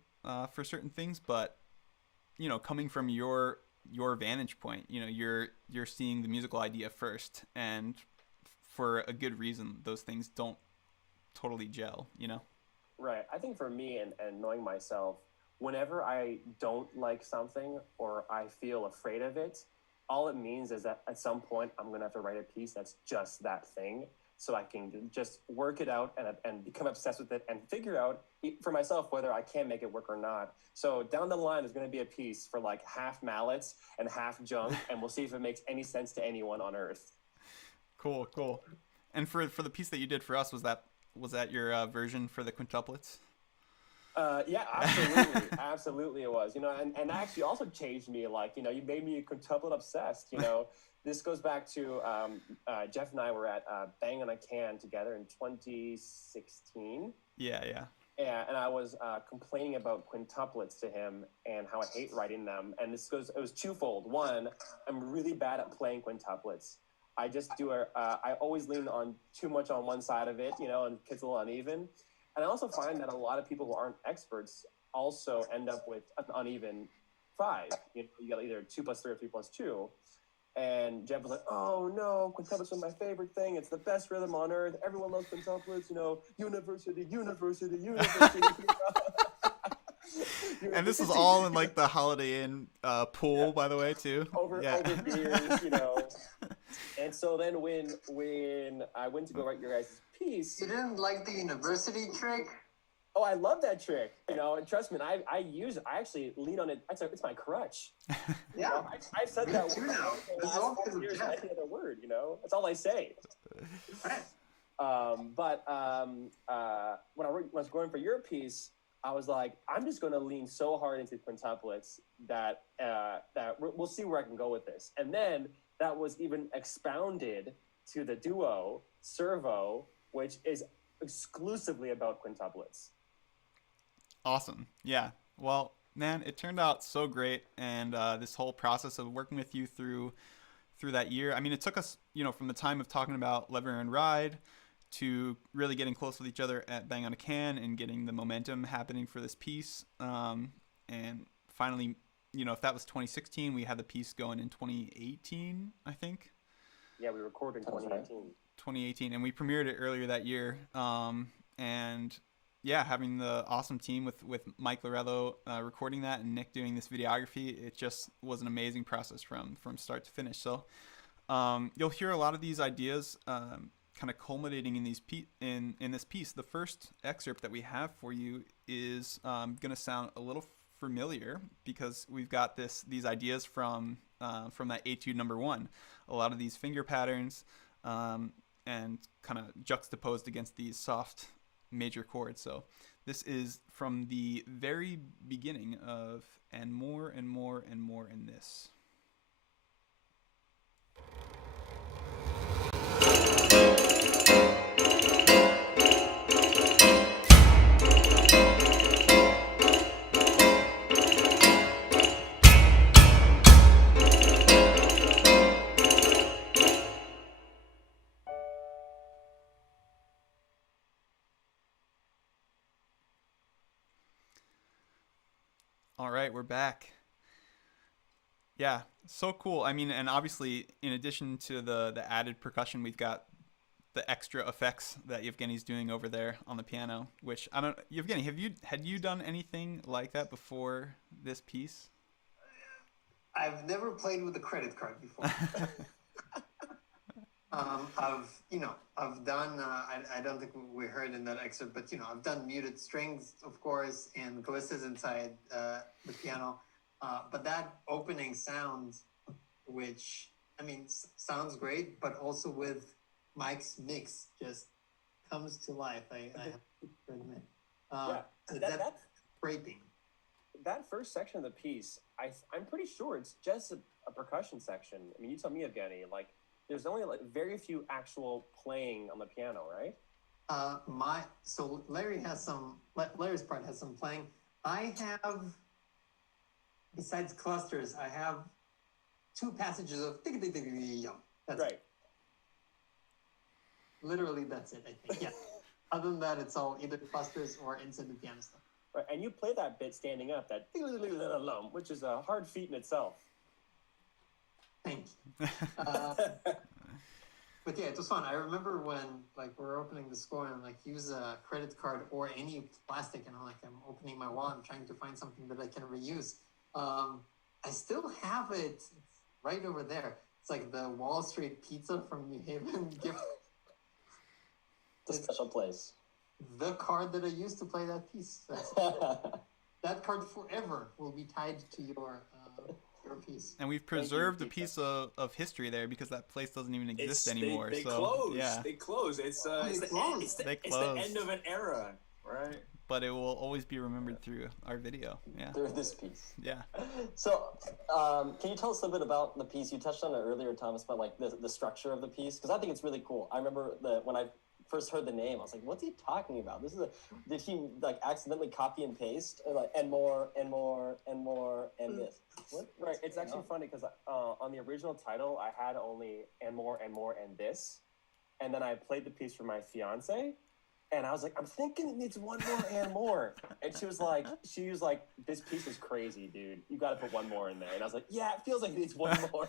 for certain things, but you know, coming from your vantage point, you know, you're seeing the musical idea first, and for a good reason those things don't totally gel, you know. Right. I think for me, and knowing myself, whenever I don't like something or I feel afraid of it, all it means is that at some point I'm going to have to write a piece that's just that thing, so I can just work it out and become obsessed with it and figure out for myself whether I can make it work or not. So down the line, there's going to be a piece for like half mallets and half junk, and we'll see if it makes any sense to anyone on earth. Cool. And for the piece that you did for us, was that your version for the quintuplets? Yeah, absolutely. Absolutely it was, you know, and actually also changed me. Like, you know, you made me quintuplet obsessed, you know. This goes back to Jeff and I were at Bang on a Can together in 2016. Yeah. Yeah, and I was complaining about quintuplets to him and how I hate writing them. And it was twofold. One, I'm really bad at playing quintuplets. I just I always lean on too much on one side of it, you know, and it gets a little uneven. And I also find that a lot of people who aren't experts also end up with an uneven 5. You know, you got either 2 plus 3 or 3 plus 2. And Jeff was like, oh no, quintuplets are my favorite thing. It's the best rhythm on earth. Everyone loves quintuplets, you know, university. And this is all in like the Holiday Inn pool, by the way, too. Over beers, you know. And so then when I went to go write your guys' piece, You didn't like the university trick? oh, I love that trick, you know. And trust me, I actually lean on it. It's my crutch. Yeah. You know, I've said that too word now. for the This is last all 4 because of years. Jeff. Any other word, you know. That's all I say. Right. But when I was going for your piece, I was like, I'm just going to lean so hard into quintuplets that we'll see where I can go with this. And then that was even expounded to the duo servo, which is exclusively about quintuplets. Awesome. Yeah. Well, man, it turned out so great, and this whole process of working with you through that year. I mean, it took us, from the time of talking about Lever and Ride to really getting close with each other at Bang on a Can and getting the momentum happening for this piece. And finally, if that was 2016, we had the piece going in 2018, I think. Yeah, we recorded in 2018. 2018, and we premiered it earlier that year. And yeah, having the awesome team with Mike Lorello recording that and Nick doing this videography, it just was an amazing process from start to finish. So you'll hear a lot of these ideas kind of culminating in in this piece. The first excerpt that we have for you is going to sound a little familiar because we've got these ideas from that Etude number 1. A lot of these finger patterns and kind of juxtaposed against these soft major chords. So this is from the very beginning of And More and More and More in This. All right, we're back. Yeah, so cool. I mean, and obviously, in addition to the added percussion, we've got the extra effects that Yevgeny's doing over there on the piano. Which Yevgeny, had you done anything like that before this piece? I've never played with a credit card before. I've done, I don't think we heard in that excerpt, but, I've done muted strings, of course, and glisses inside the piano. But that opening sound, which, sounds great, but also with Mike's mix, just comes to life, I have to admit. That's scraping. That first section of the piece, I'm pretty sure it's just a percussion section. I mean, you tell me, Evgeny, there's only very few actual playing on the piano, right? So Larry's part has some playing. I have, besides clusters, I have 2 passages of yum. That's right. It. Literally, that's it, I think. Yeah. Other than that, it's all either clusters or inside the piano stuff. Right, and you play that bit standing up, that which is a hard feat in itself. Thank you. But yeah, it was fun. I remember when we're opening the score and use a credit card or any plastic, and I'm opening my wallet, I'm trying to find something that I can reuse. I still have it. It's right over there. It's like the Wall Street pizza from New Haven gift. It's a special place. The card that I used to play that piece. That card forever will be tied to your piece. And we've preserved a piece of history there because that place doesn't even exist anymore. They so close. yeah, They close. It's the end of an era, right? But it will always be remembered through our video. Yeah. Through this piece. Yeah. So, can you tell us a bit about the piece? You touched on it earlier, Thomas, about the structure of the piece, because I think it's really cool. I remember when I first heard the name, I was like, "What's he talking about? Did he accidentally copy and paste and more and more and more and this?" What? Right. It's actually funny because on the original title, I had only and more and this, and then I played the piece for my fiance, and I was like, "I'm thinking it needs one more and more," and she was like, "This piece is crazy, dude. You got to put one more in there." And I was like, "Yeah, it feels like it needs one more."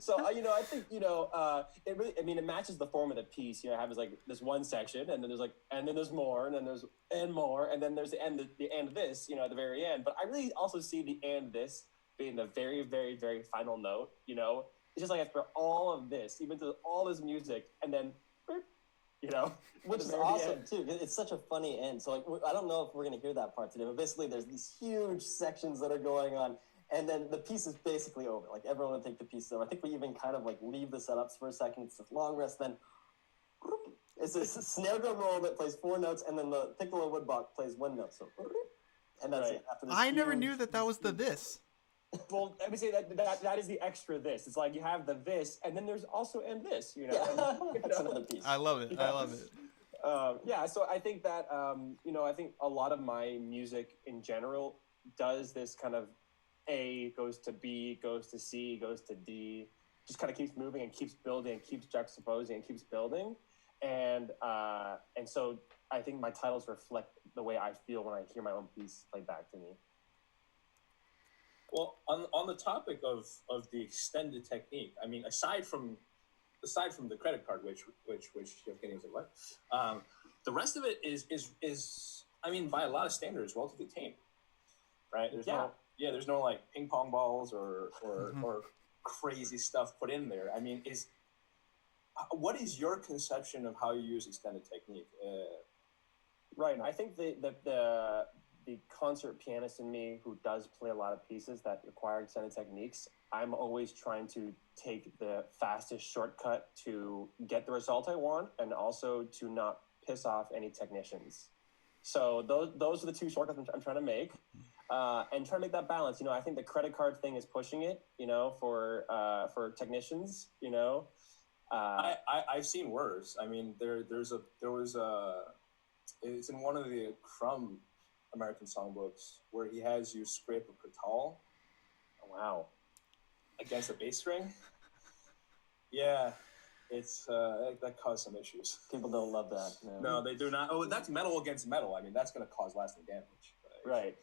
So I think it really, it matches the form of the piece. I have this one section, and then there's more, and then there's and more, and then there's the end this, at the very end. But I really also see the and this being the very, very, very final note. It's just after all of this, even through all this music, and then. Which is awesome too. It's such a funny end. So I don't know if we're gonna hear that part today, but basically there's these huge sections that are going on, and then the piece is basically over. Everyone would think the piece is over. I think we even kind of leave the setups for a second. It's a long rest, then it's a snare drum roll that plays 4 notes, and then the piccolo woodblock plays 1 note. So and that's it. After this I never knew that was the this. Well, let me say that is the extra this. It's you have the this, and then there's also and this. Yeah. That's another piece. I love it. I love it. Yeah, so I think that I think a lot of my music in general does this kind of A goes to B, goes to C, goes to D, just kind of keeps moving and keeps building, and keeps juxtaposing and keeps building, and so I think my titles reflect the way I feel when I hear my own piece played back to me. Well, on the topic of the extended technique, I mean, aside from the credit card, which Evgeny was like, what? The rest of it is I mean, by a lot of standards, relatively tame, right? There's no like ping pong balls or crazy stuff put in there. I mean, what is your conception of how you use extended technique? Right. I think the concert pianist in me who does play a lot of pieces that require extended techniques, I'm always trying to take the fastest shortcut to get the result I want, and also to not piss off any technicians. So those are the two shortcuts I'm trying to make, and try to make that balance. I think the credit card thing is pushing it, for technicians, I've seen worse. I mean, it's in one of the Crumb American Songbooks where he has you scrape a pital. Oh, wow. Against a bass string. Yeah, it's that caused some issues. People don't love that. No, they do not. Oh, that's metal against metal. I mean, that's going to cause lasting damage. Right.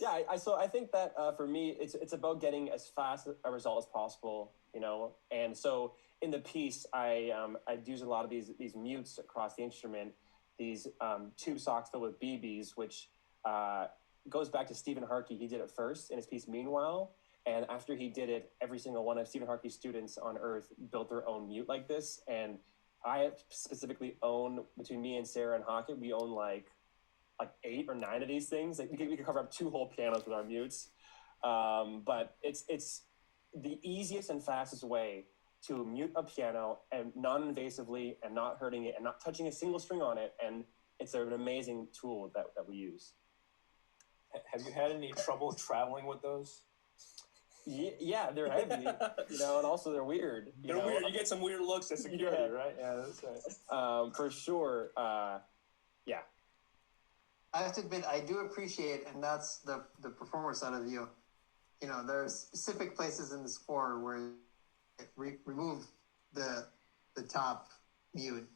Yeah, so I think that for me, it's about getting as fast a result as possible, And so in the piece, I use a lot of these mutes across the instrument, these tube socks filled with BBs, which goes back to Stephen Harkey. He did it first in his piece Meanwhile, and after he did it, every single one of Stephen Harkey's students on Earth built their own mute like this, and I specifically own, between me and Sarah and HOCKET, we own like 8 or 9 of these things. Like we could cover up 2 whole pianos with our mutes, but it's the easiest and fastest way to mute a piano, and non-invasively, and not hurting it, and not touching a single string on it, and it's an amazing tool that we use. Have you had any trouble traveling with those? Yeah, they're heavy, and also they're weird. They're weird. You get some weird looks at security, right? Yeah, that's right. For sure. Yeah. I have to admit, I do appreciate, and that's the performer side of you. There are specific places in the score where remove the top mute,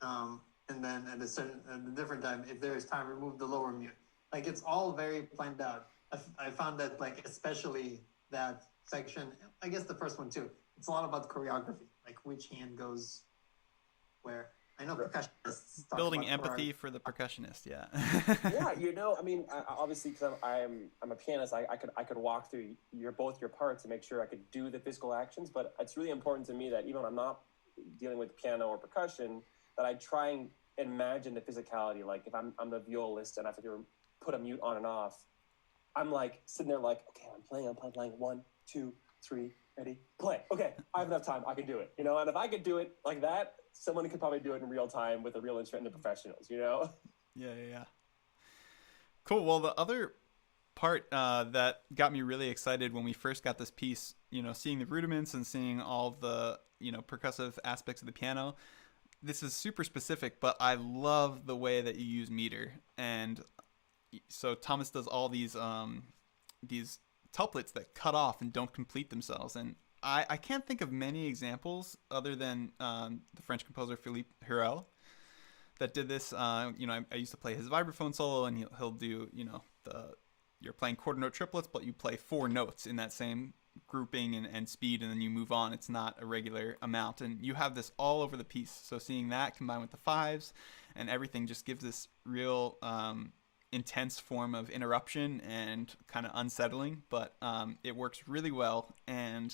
and then at a different time, if there is time, remove the lower mute. Like, it's all very planned out. I found that, like, especially that section, I guess the first one too, it's a lot about choreography, like which hand goes where. I know percussionists talk Building about empathy for the percussionist, yeah. Yeah, I mean, obviously, because I'm a pianist, I could walk through both your parts and make sure I could do the physical actions. But it's really important to me that even when I'm not dealing with piano or percussion, that I try and imagine the physicality. Like if I'm the violist and I have to put a mute on and off, I'm like sitting there like, okay, I'm playing 1, 2, 3, ready, play. Okay, I have enough time, I can do it. And if I could do it like that, someone could probably do it in real time with a real instrument and the professionals, Yeah. Cool. Well, the other part that got me really excited when we first got this piece, seeing the rudiments and seeing all the, percussive aspects of the piano, this is super specific, but I love the way that you use meter. And so Thomas does all these tuplets that cut off and don't complete themselves. And I can't think of many examples other than the French composer Philippe Hurel that did this. I used to play his vibraphone solo, and he'll do, you're playing quarter note triplets, but you play 4 notes in that same grouping and speed, and then you move on. It's not a regular amount, and you have this all over the piece. So seeing that combined with the 5s and everything just gives this real intense form of interruption and kind of unsettling, but it works really well. And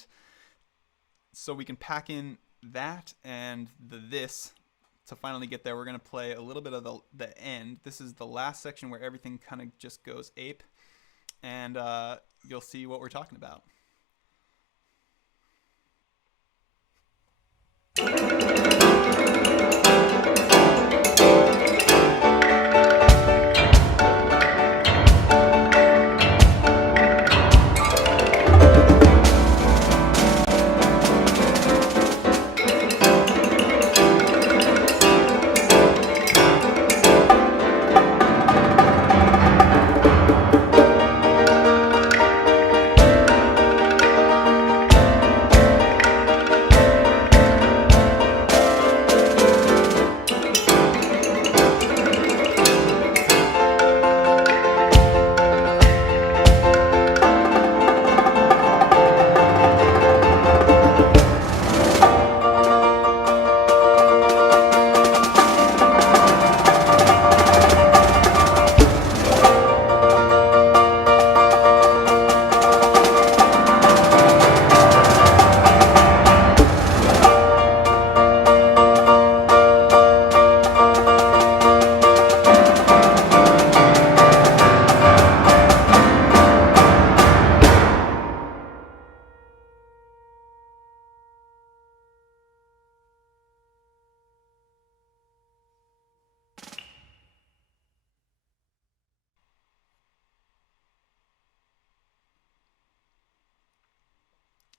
so we can pack in that and this to finally get there. We're going to play a little bit of the end. This is the last section where everything kind of just goes ape, and you'll see what we're talking about.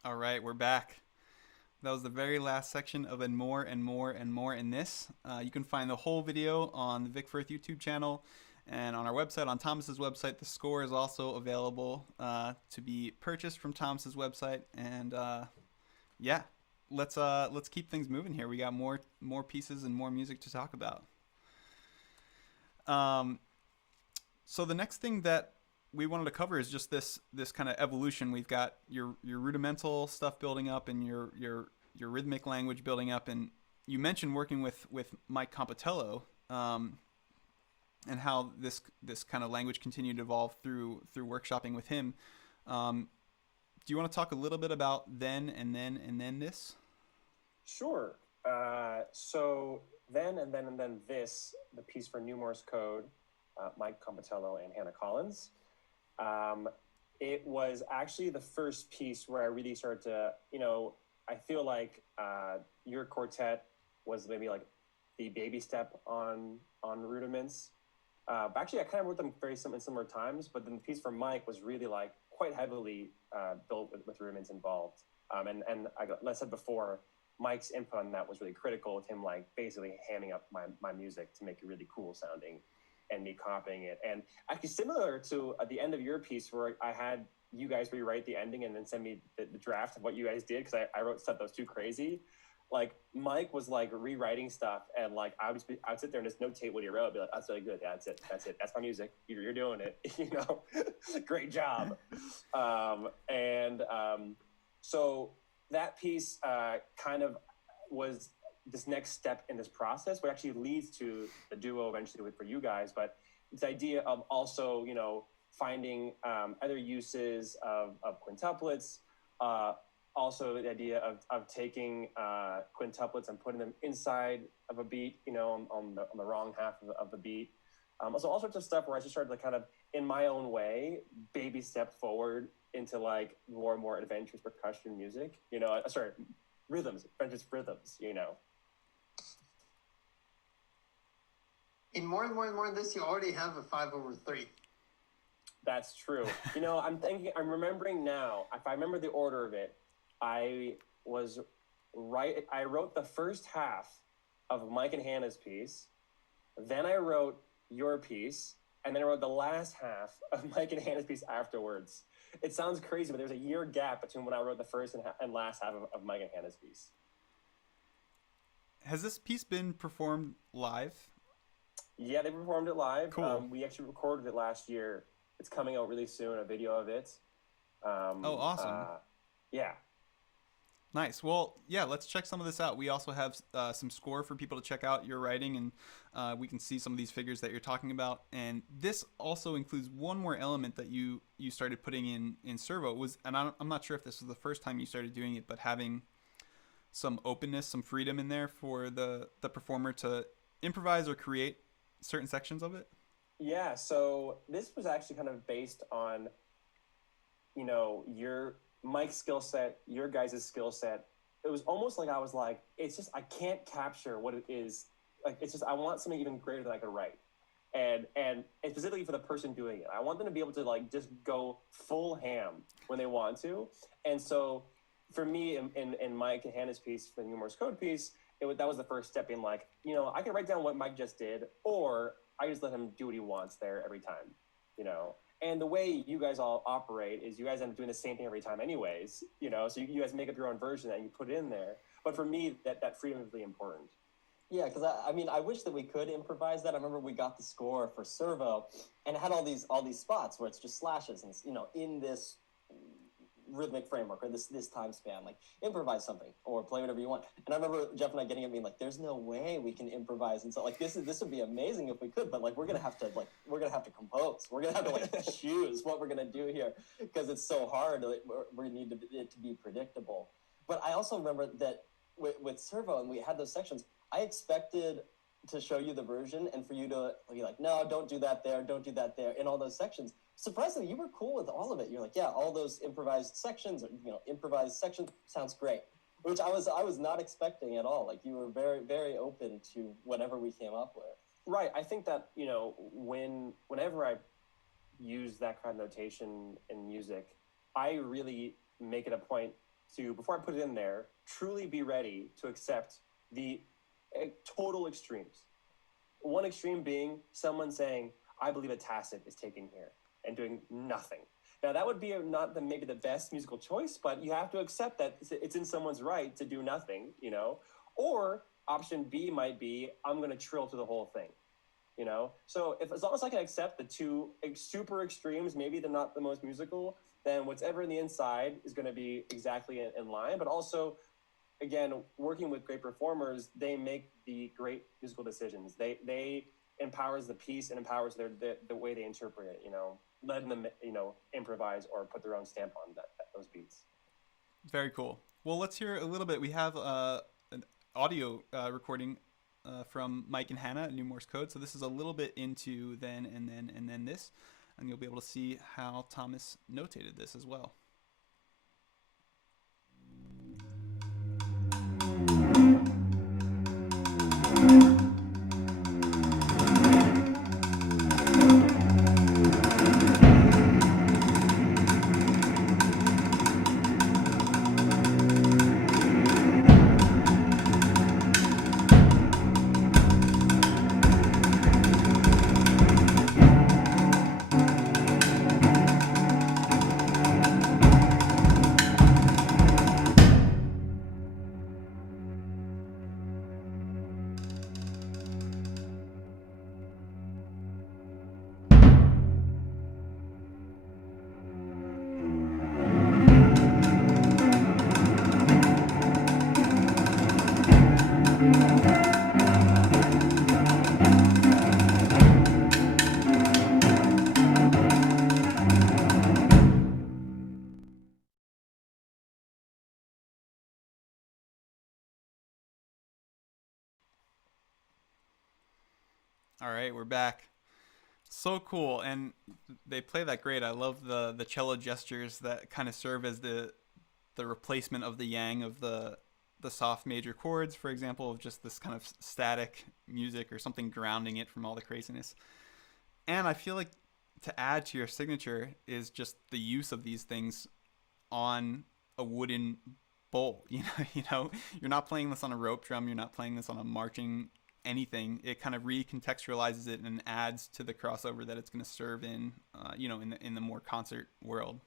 All right, we're back. That was the very last section of And More and More and More in This. You can find the whole video on the Vic Firth YouTube channel and on our website, on Thomas's website. The score is also available to be purchased from Thomas's website. And yeah, let's keep things moving here. We got more pieces and more music to talk about. So the next thing that we wanted to cover is just this kind of evolution. We've got your rudimental stuff building up and your rhythmic language building up, and you mentioned working with Mike Compitello, and how this kind of language continued to evolve through workshopping with him. Do you want to talk a little bit about then and then this? Sure. So then and then this, the piece for New Morse Code, Mike Compitello and Hannah Collins. It was actually the first piece where I really started to, I feel like your quartet was maybe like the baby step on Rudiments. But actually, I kind of wrote them very similar times, but then the piece for Mike was really like quite heavily built with Rudiments involved. And like I said before, Mike's input on that was really critical, with him like basically hamming up my music to make it really cool sounding, and me copying it. And actually similar to at the end of your piece, where I had you guys rewrite the ending and then send me the draft of what you guys did, because I wrote stuff that was too crazy. Like Mike was like rewriting stuff, and like I would sit there and just notate what he wrote. I'd be like, that's really good. Yeah, that's it. That's my music. You're doing it. Great job. So that piece kind of was this next step in this process, which actually leads to the duo eventually for you guys. But this idea of also, finding other uses of quintuplets, also the idea of taking quintuplets and putting them inside of a beat, on the wrong half of the beat. So all sorts of stuff where I just started to kind of, in my own way, baby step forward into like more and more adventurous percussion music, rhythms, adventurous rhythms, In more and more and more this, you already have a 5/3. That's true. I'm remembering now, if I remember the order of it, I wrote the first half of Mike and Hannah's piece, then I wrote your piece, and then I wrote the last half of Mike and Hannah's piece afterwards. It sounds crazy, but there's a year gap between when I wrote the first and last half of Mike and Hannah's piece. Has this piece been performed live? Yeah, they performed it live. Cool. We actually recorded it last year. It's coming out really soon, a video of it. Oh, awesome. Yeah. Nice. Well, yeah, let's check some of this out. We also have some score for people to check out your writing, and we can see some of these figures that you're talking about. And this also includes one more element that you started putting in Servo. I'm not sure if this was the first time you started doing it, but having some openness, some freedom in there for the performer to improvise or create certain sections of it. Yeah, so this was actually kind of based on, your Mike's skill set, your guys' skill set. It was almost like I was like, it's just, I can't capture what it is. Like, it's just, I want something even greater than I could write. And specifically for the person doing it, I want them to be able to like just go full ham when they want to. And so for me, in Mike and Hannah's piece, the New Morse Code piece, that was the first step in like, I can write down what Mike just did, or I just let him do what he wants there every time, And the way you guys all operate is you guys end up doing the same thing every time anyways, so you guys make up your own version and you put it in there. But for me, that freedom is really important. Yeah, because I wish that we could improvise that. I remember we got the score for Servo, and it had all these spots where it's just slashes, and in this rhythmic framework or this time span, like improvise something or play whatever you want. And I remember Jeff and I getting at me like, "There's no way we can improvise," and so like this would be amazing if we could, but like we're gonna have to compose. We're gonna have to like choose what we're gonna do here because it's so hard. We need it to be predictable. But I also remember that with Servo, and we had those sections, I expected to show you the version and for you to be like, no, don't do that there, don't do that there, in all those sections. Surprisingly, you were cool with all of it. You're like, yeah, all those improvised sections, sounds great, which I was not expecting at all. Like you were very, very open to whatever we came up with. Right. I think that, whenever I use that kind of notation in music, I really make it a point to, before I put it in there, truly be ready to accept the total extremes. One extreme being someone saying, I believe a tacit is taken here, and doing nothing. Now, that would be not maybe the best musical choice, but you have to accept that it's in someone's right to do nothing, you know? Or option B might be, I'm going to trill to the whole thing, you know? So as long as I can accept the two super extremes, maybe they're not the most musical, then whatever in the inside is going to be exactly in line. But also, again, working with great performers, they make the great musical decisions. They empowers the piece and empowers the way they interpret it, you know, letting them, you know, improvise or put their own stamp on those beats. Very cool. Well, let's hear a little bit. We have an audio recording from Mike and Hannah at New Morse Code. So this is a little bit into then and then this, and you'll be able to see how Thomas notated this as well. All right, we're back. So cool, and they play that great. I love the cello gestures that kind of serve as the replacement of the yang of the soft major chords, for example, of just this kind of static music or something grounding it from all the craziness. And I feel like to add to your signature is just the use of these things on a wooden bowl. You know, you're not playing this on a rope drum. You're not playing this on a marching anything. It kind of recontextualizes it and adds to the crossover that it's going to serve in, you know, in the more concert world.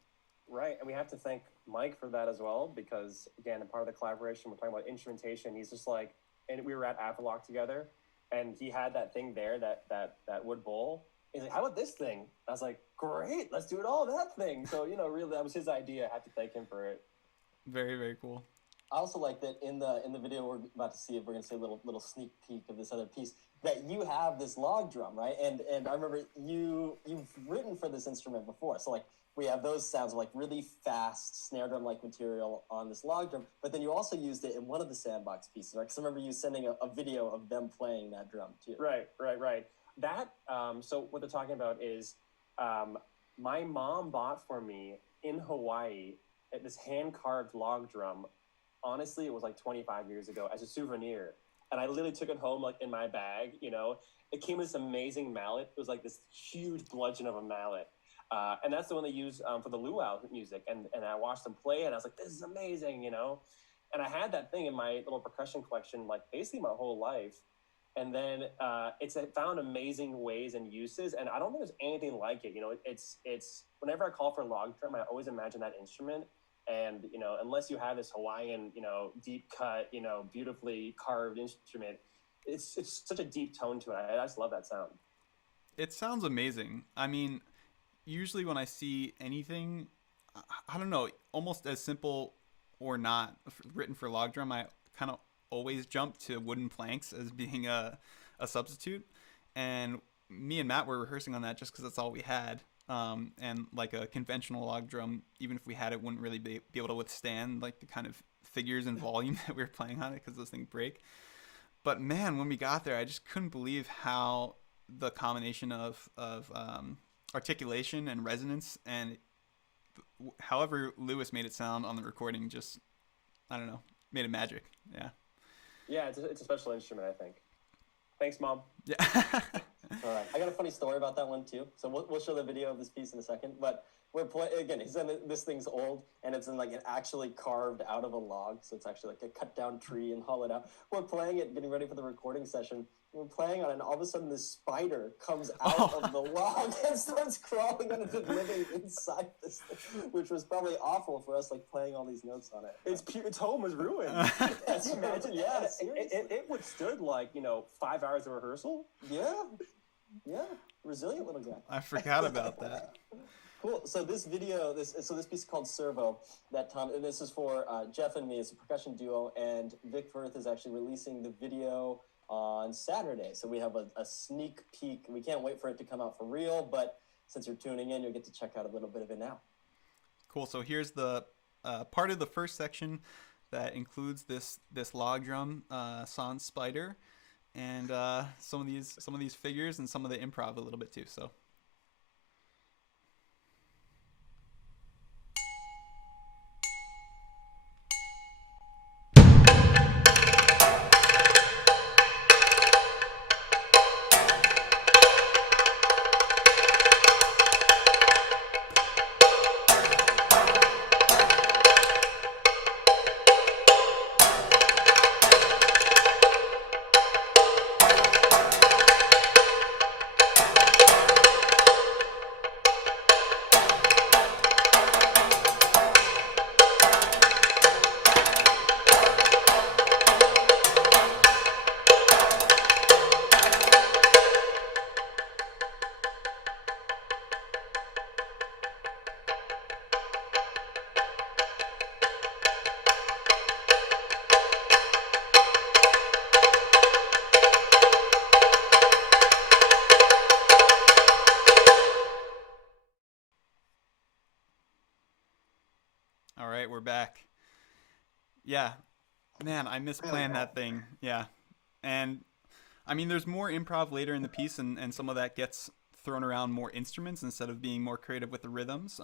Right, and we have to thank Mike for that as well, because again, a part of the collaboration, we're talking about instrumentation. He's just like, and we were at Avalock together, and he had that thing there, that wood bowl. He's like, how about this thing? I was like, great, let's do it all that thing. So, you know, really, that was his idea. I have to thank him for it. Very, very cool. I also like that in the video we're about to see, if we're going to see a little sneak peek of this other piece, that you have this log drum, right? And I remember you've written for this instrument before, so like we have those sounds of like really fast snare drum like material on this log drum, but then you also used it in one of the Sandbox pieces, right? Because I remember you sending a video of them playing that drum too. Right. That so what they're talking about is my mom bought for me in Hawaii this hand carved log drum. Honestly, it was like 25 years ago as a souvenir. And I literally took it home like in my bag, you know. It came with this amazing mallet. It was like this huge bludgeon of a mallet. And that's the one they use for the luau music. And I watched them play, and I was like, this is amazing, you know. And I had that thing in my little percussion collection like basically my whole life. And then it's found amazing ways and uses. And I don't think there's anything like it. You know, it's whenever I call for log drum, I always imagine that instrument. And, you know, unless you have this Hawaiian, you know, deep cut, you know, beautifully carved instrument, it's such a deep tone to it. I just love that sound. It sounds amazing. I mean, usually when I see anything, I don't know, almost as simple or not written for log drum, I kind of always jump to wooden planks as being a substitute. And me and Matt were rehearsing on that just because that's all we had. And like a conventional log drum, even if we had it, wouldn't really be able to withstand like the kind of figures and volume that we were playing on it because those things break. But man, when we got there, I just couldn't believe how the combination of articulation and resonance and however Lewis made it sound on the recording, just, I don't know, made it magic. Yeah, it's a special instrument, I think. Thanks, Mom. Yeah. All right. I got a funny story about that one too. So we'll show the video of this piece in a second. But we're playing again. He said this thing's old, and it's in like actually carved out of a log, so it's actually like a cut down tree and hollowed out. We're playing it, getting ready for the recording session. We're playing on it, and all of a sudden, this spider comes out of the log and starts crawling and just living inside this thing, which was probably awful for us, like playing all these notes on it. Its home was ruined. Can you imagine? Yeah, it withstood like 5 hours of rehearsal. Yeah, resilient little guy. I forgot about that. Cool. So this video, this piece is called Servo. And this is for Jeff and me. It's a percussion duo, and Vic Firth is actually releasing the video on Saturday. So we have a sneak peek. We can't wait for it to come out for real, but since you're tuning in, you'll get to check out a little bit of it now. Cool. So here's the part of the first section that includes this log drum sans spider, and some of these figures and some of the improv a little bit too. So. All right, we're back. Yeah, man, I miss playing that thing. Yeah, and I mean, there's more improv later in the piece, and some of that gets thrown around more instruments instead of being more creative with the rhythms.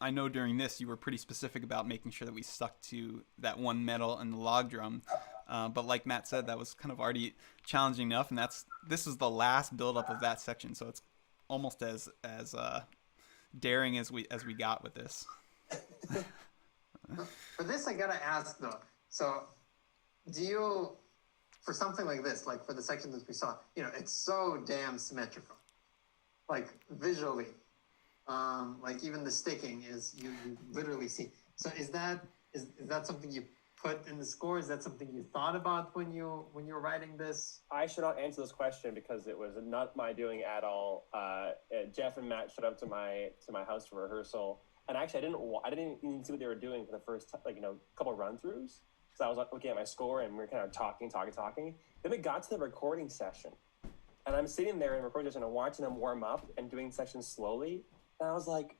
I know during this you were pretty specific about making sure that we stuck to that one metal and the log drum. But like Matt said, that was kind of already challenging enough, and this is the last buildup of that section, so it's almost as daring as we got with this. For this, I gotta ask though. So, do you, for something like this, like for the section that we saw, it's so damn symmetrical, like visually, like even the sticking is you literally see. So is that something you put in the score? Is that something you thought about when you were writing this? I should not answer this question because it was not my doing at all. Jeff and Matt showed up to my house for rehearsal. And actually, I didn't even see what they were doing for the first, couple of run-throughs. So I was looking at my score, and we were kind of talking. Then we got to the recording session, and I'm sitting there in the recording session and watching them warm up and doing sections slowly. And I was like,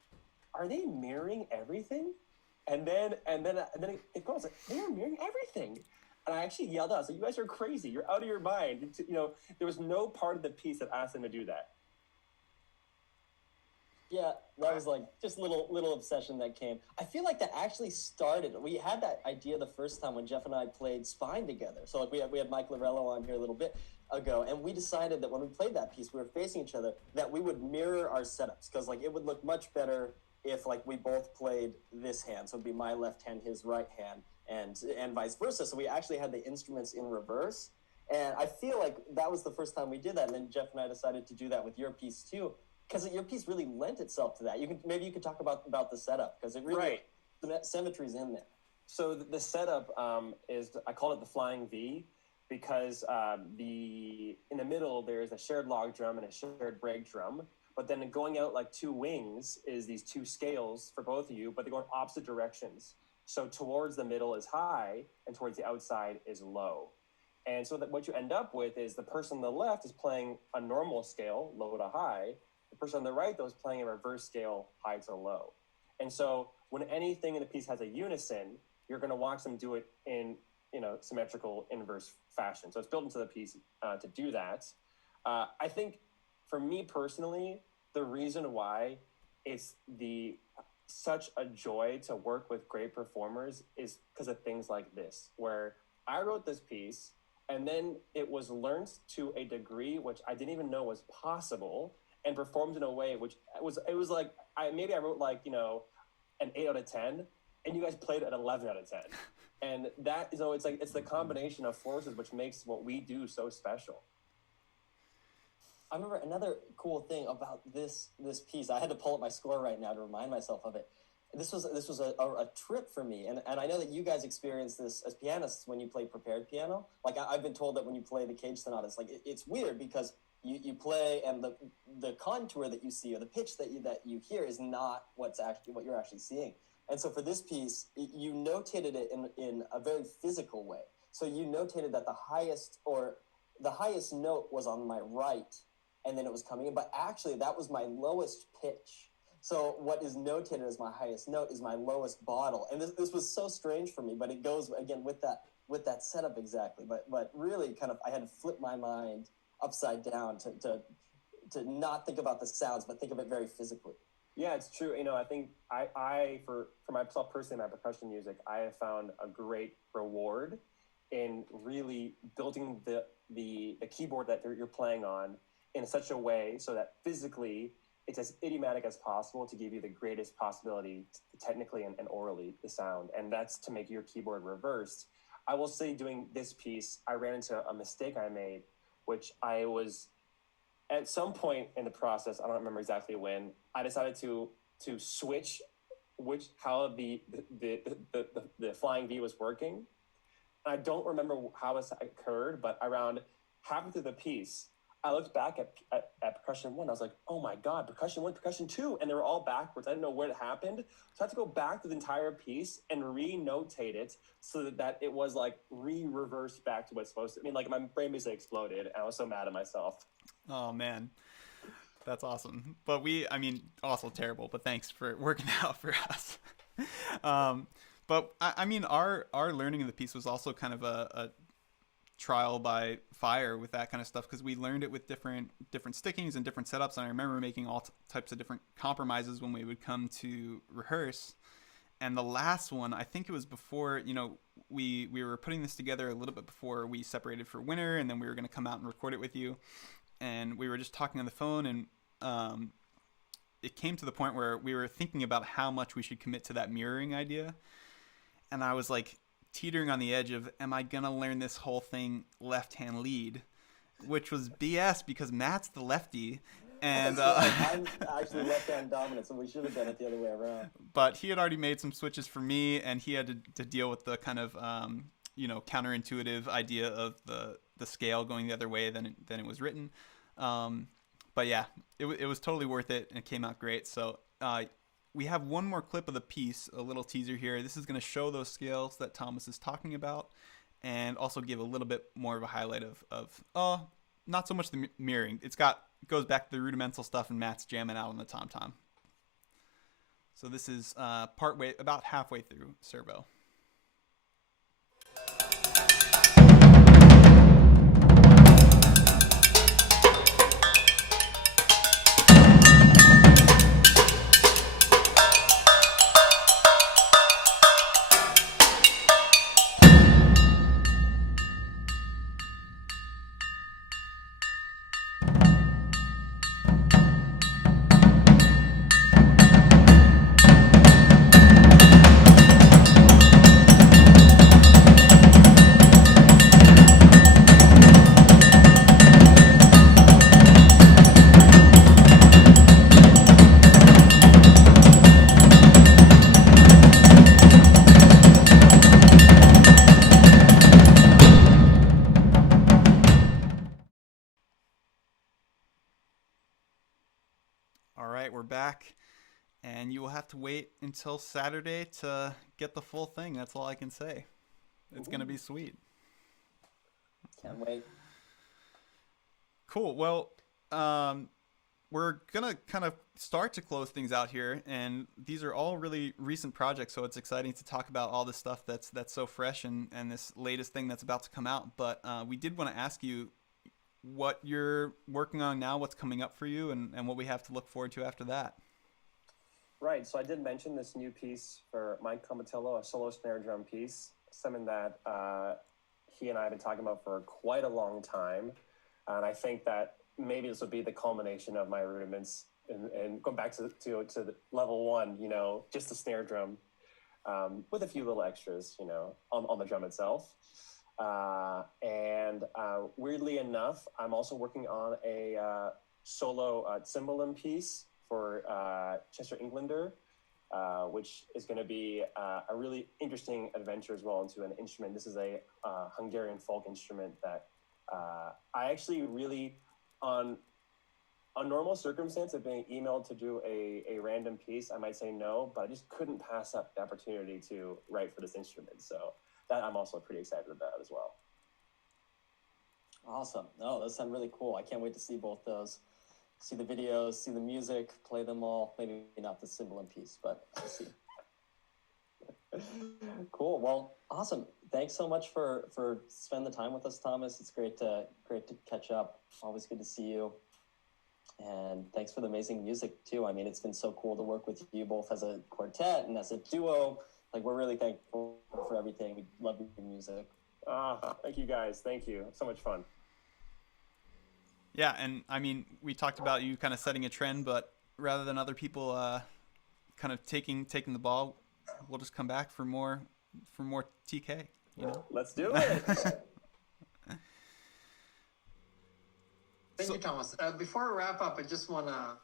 "Are they mirroring everything?" And then it goes like, "They are mirroring everything." And I actually yelled out, "I was like, you guys are crazy! You're out of your mind!" There was no part of the piece that asked them to do that. Yeah, that was like just little obsession that came. I feel like that actually started. We had that idea the first time when Jeff and I played Spine together. So like we had Mike Lavello on here a little bit ago, and we decided that when we played that piece, we were facing each other, that we would mirror our setups because like it would look much better if like we both played this hand. So it'd be my left hand, his right hand, and vice versa. So we actually had the instruments in reverse. And I feel like that was the first time we did that. And then Jeff and I decided to do that with your piece too. Because your piece really lent itself to that. Maybe you could talk about the setup because it really the symmetry's in there. So the setup is, I call it the flying V, because in the middle there's a shared log drum and a shared brake drum, but then going out like two wings is these two scales for both of you, but they go in opposite directions. So towards the middle is high and towards the outside is low. And so that what you end up with is the person on the left is playing a normal scale, low to high. The person on the right, though, is playing a reverse scale, high to low. And so when anything in the piece has a unison, you're going to watch them do it in symmetrical inverse fashion. So it's built into the piece to do that. I think for me personally, the reason why it's such a joy to work with great performers is because of things like this, where I wrote this piece and then it was learned to a degree which I didn't even know was possible. and performed in a way which was like I wrote like, you know, an 8 out of 10, and you guys played an 11 out of 10. And that, you know, it's like, it's the combination of forces which makes what we do so special. I remember another cool thing about this piece. I had to pull up my score right now to remind myself of it. This was a trip for me, and I know that you guys experience this as pianists when you play prepared piano. Like I've been told that when you play the cage sonatas, like it's weird because you play and the contour that you see or the pitch that you hear is not what you're actually seeing. And so for this piece, you notated it in a very physical way. So you notated that the highest note was on my right, and then it was coming in, but actually that was my lowest pitch. So what is notated as my highest note is my lowest bottle. And this was so strange for me, but it goes again with that setup exactly. But really kind of I had to flip my mind upside down to not think about the sounds, but think of it very physically. Yeah, it's true. You know, I think I for myself personally, my percussion music, I have found a great reward in really building the keyboard that you're playing on in such a way so that physically it's as idiomatic as possible to give you the greatest possibility technically and orally the sound. And that's to make your keyboard reversed. I will say doing this piece, I ran into a mistake I made, which I was at some point in the process, I don't remember exactly when, I decided to switch how the flying V was working. I don't remember how it occurred, but around halfway through the piece, I looked back at percussion 1. I was like, oh my God, percussion 1, percussion 2. And they were all backwards. I didn't know what happened. So I had to go back to the entire piece and re-notate it so that it was like re-reversed back to what it's supposed to. I mean, like my brain basically exploded. And I was so mad at myself. Oh, man. That's awesome. But also terrible, but thanks for working out for us. But I mean, our learning of the piece was also kind of a trial by fire with that kind of stuff, because we learned it with different stickings and different setups. And I remember making all types of different compromises when we would come to rehearse. And the last one, I think it was before, you know, we were putting this together a little bit before we separated for winter, and then we were going to come out and record it with you. And we were just talking on the phone, and it came to the point where we were thinking about how much we should commit to that mirroring idea. And I was like teetering on the edge of, am I going to learn this whole thing left-hand lead? Which was BS because Matt's the lefty. And I'm actually left-hand dominant, so we should have done it the other way around. But he had already made some switches for me, and he had to deal with the kind of, counterintuitive idea of the scale going the other way than it was written. But yeah, it was totally worth it, and it came out great. So we have one more clip of the piece, a little teaser here. This is going to show those scales that Thomas is talking about, and also give a little bit more of a highlight of not so much the mirroring. It goes back to the rudimental stuff, and Matt's jamming out on the tom-tom. So this is about halfway through Servo. All right, we're back, and you will have to wait until Saturday to get the full thing. That's all I can say. It's going to be sweet. Can't wait. Cool. Well, we're going to kind of start to close things out here, and these are all really recent projects, so it's exciting to talk about all this stuff that's so fresh and this latest thing that's about to come out. But we did want to ask you what you're working on now, what's coming up for you, and what we have to look forward to after that. Right, so I did mention this new piece for Mike Comatillo, a solo snare drum piece, something that he and I have been talking about for quite a long time. And I think that maybe this would be the culmination of my rudiments and going back to the level 1, you know, just the snare drum with a few little extras, you know, on the drum itself. And weirdly enough, I'm also working on a solo cymbalum piece for Chester Englander, which is going to be a really interesting adventure as well into an instrument. This is a Hungarian folk instrument that I actually really, on normal circumstance of being emailed to do a random piece, I might say no, but I just couldn't pass up the opportunity to write for this instrument. So that I'm also pretty excited about as well. Awesome. No, those sound really cool. I can't wait to see both those. See the videos, see the music, play them all. Maybe not the cymbalum piece, but we'll see. Cool. Well, awesome. Thanks so much for spending the time with us, Thomas. It's great to catch up. Always good to see you. And thanks for the amazing music too. I mean, it's been so cool to work with you both as a quartet and as a duo. Like, we're really thankful for everything. We love your music. Thank you guys. Thank you. So much fun. Yeah, and I mean, we talked about you kind of setting a trend, but rather than other people kind of taking the ball, we'll just come back for more TK. You know, let's do it. Thank you, Thomas. Before we wrap up, I just want to,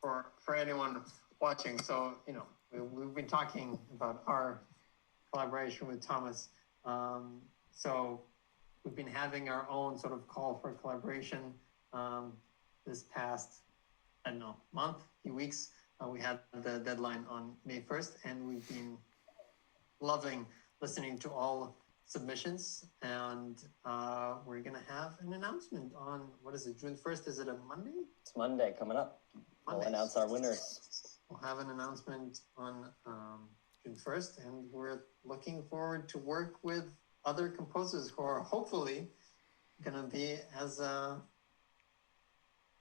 for anyone watching, so, you know, we've been talking about our collaboration with Thomas. So we've been having our own sort of call for collaboration this past, I don't know, month, few weeks. We had the deadline on May 1st, and we've been loving listening to all submissions, and we're going to have an announcement on, what is it, June 1st? Is it a Monday? It's Monday coming up. We'll announce our winners. We'll have an announcement on June 1st, and we're looking forward to work with other composers who are hopefully going to be as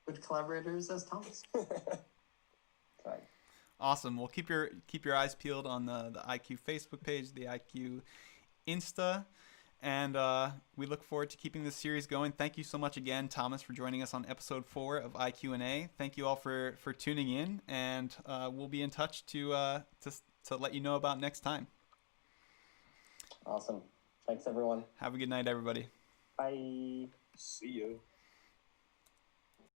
good collaborators as Thomas. Right. Awesome. Well, keep your eyes peeled on the IQ Facebook page, the IQ Insta, and we look forward to keeping this series going. Thank you so much again, Thomas, for joining us on episode 4 of IQ&A. Thank you all for tuning in, and we'll be in touch to let you know about next time. Awesome. Thanks, everyone. Have a good night, everybody. Bye. See you.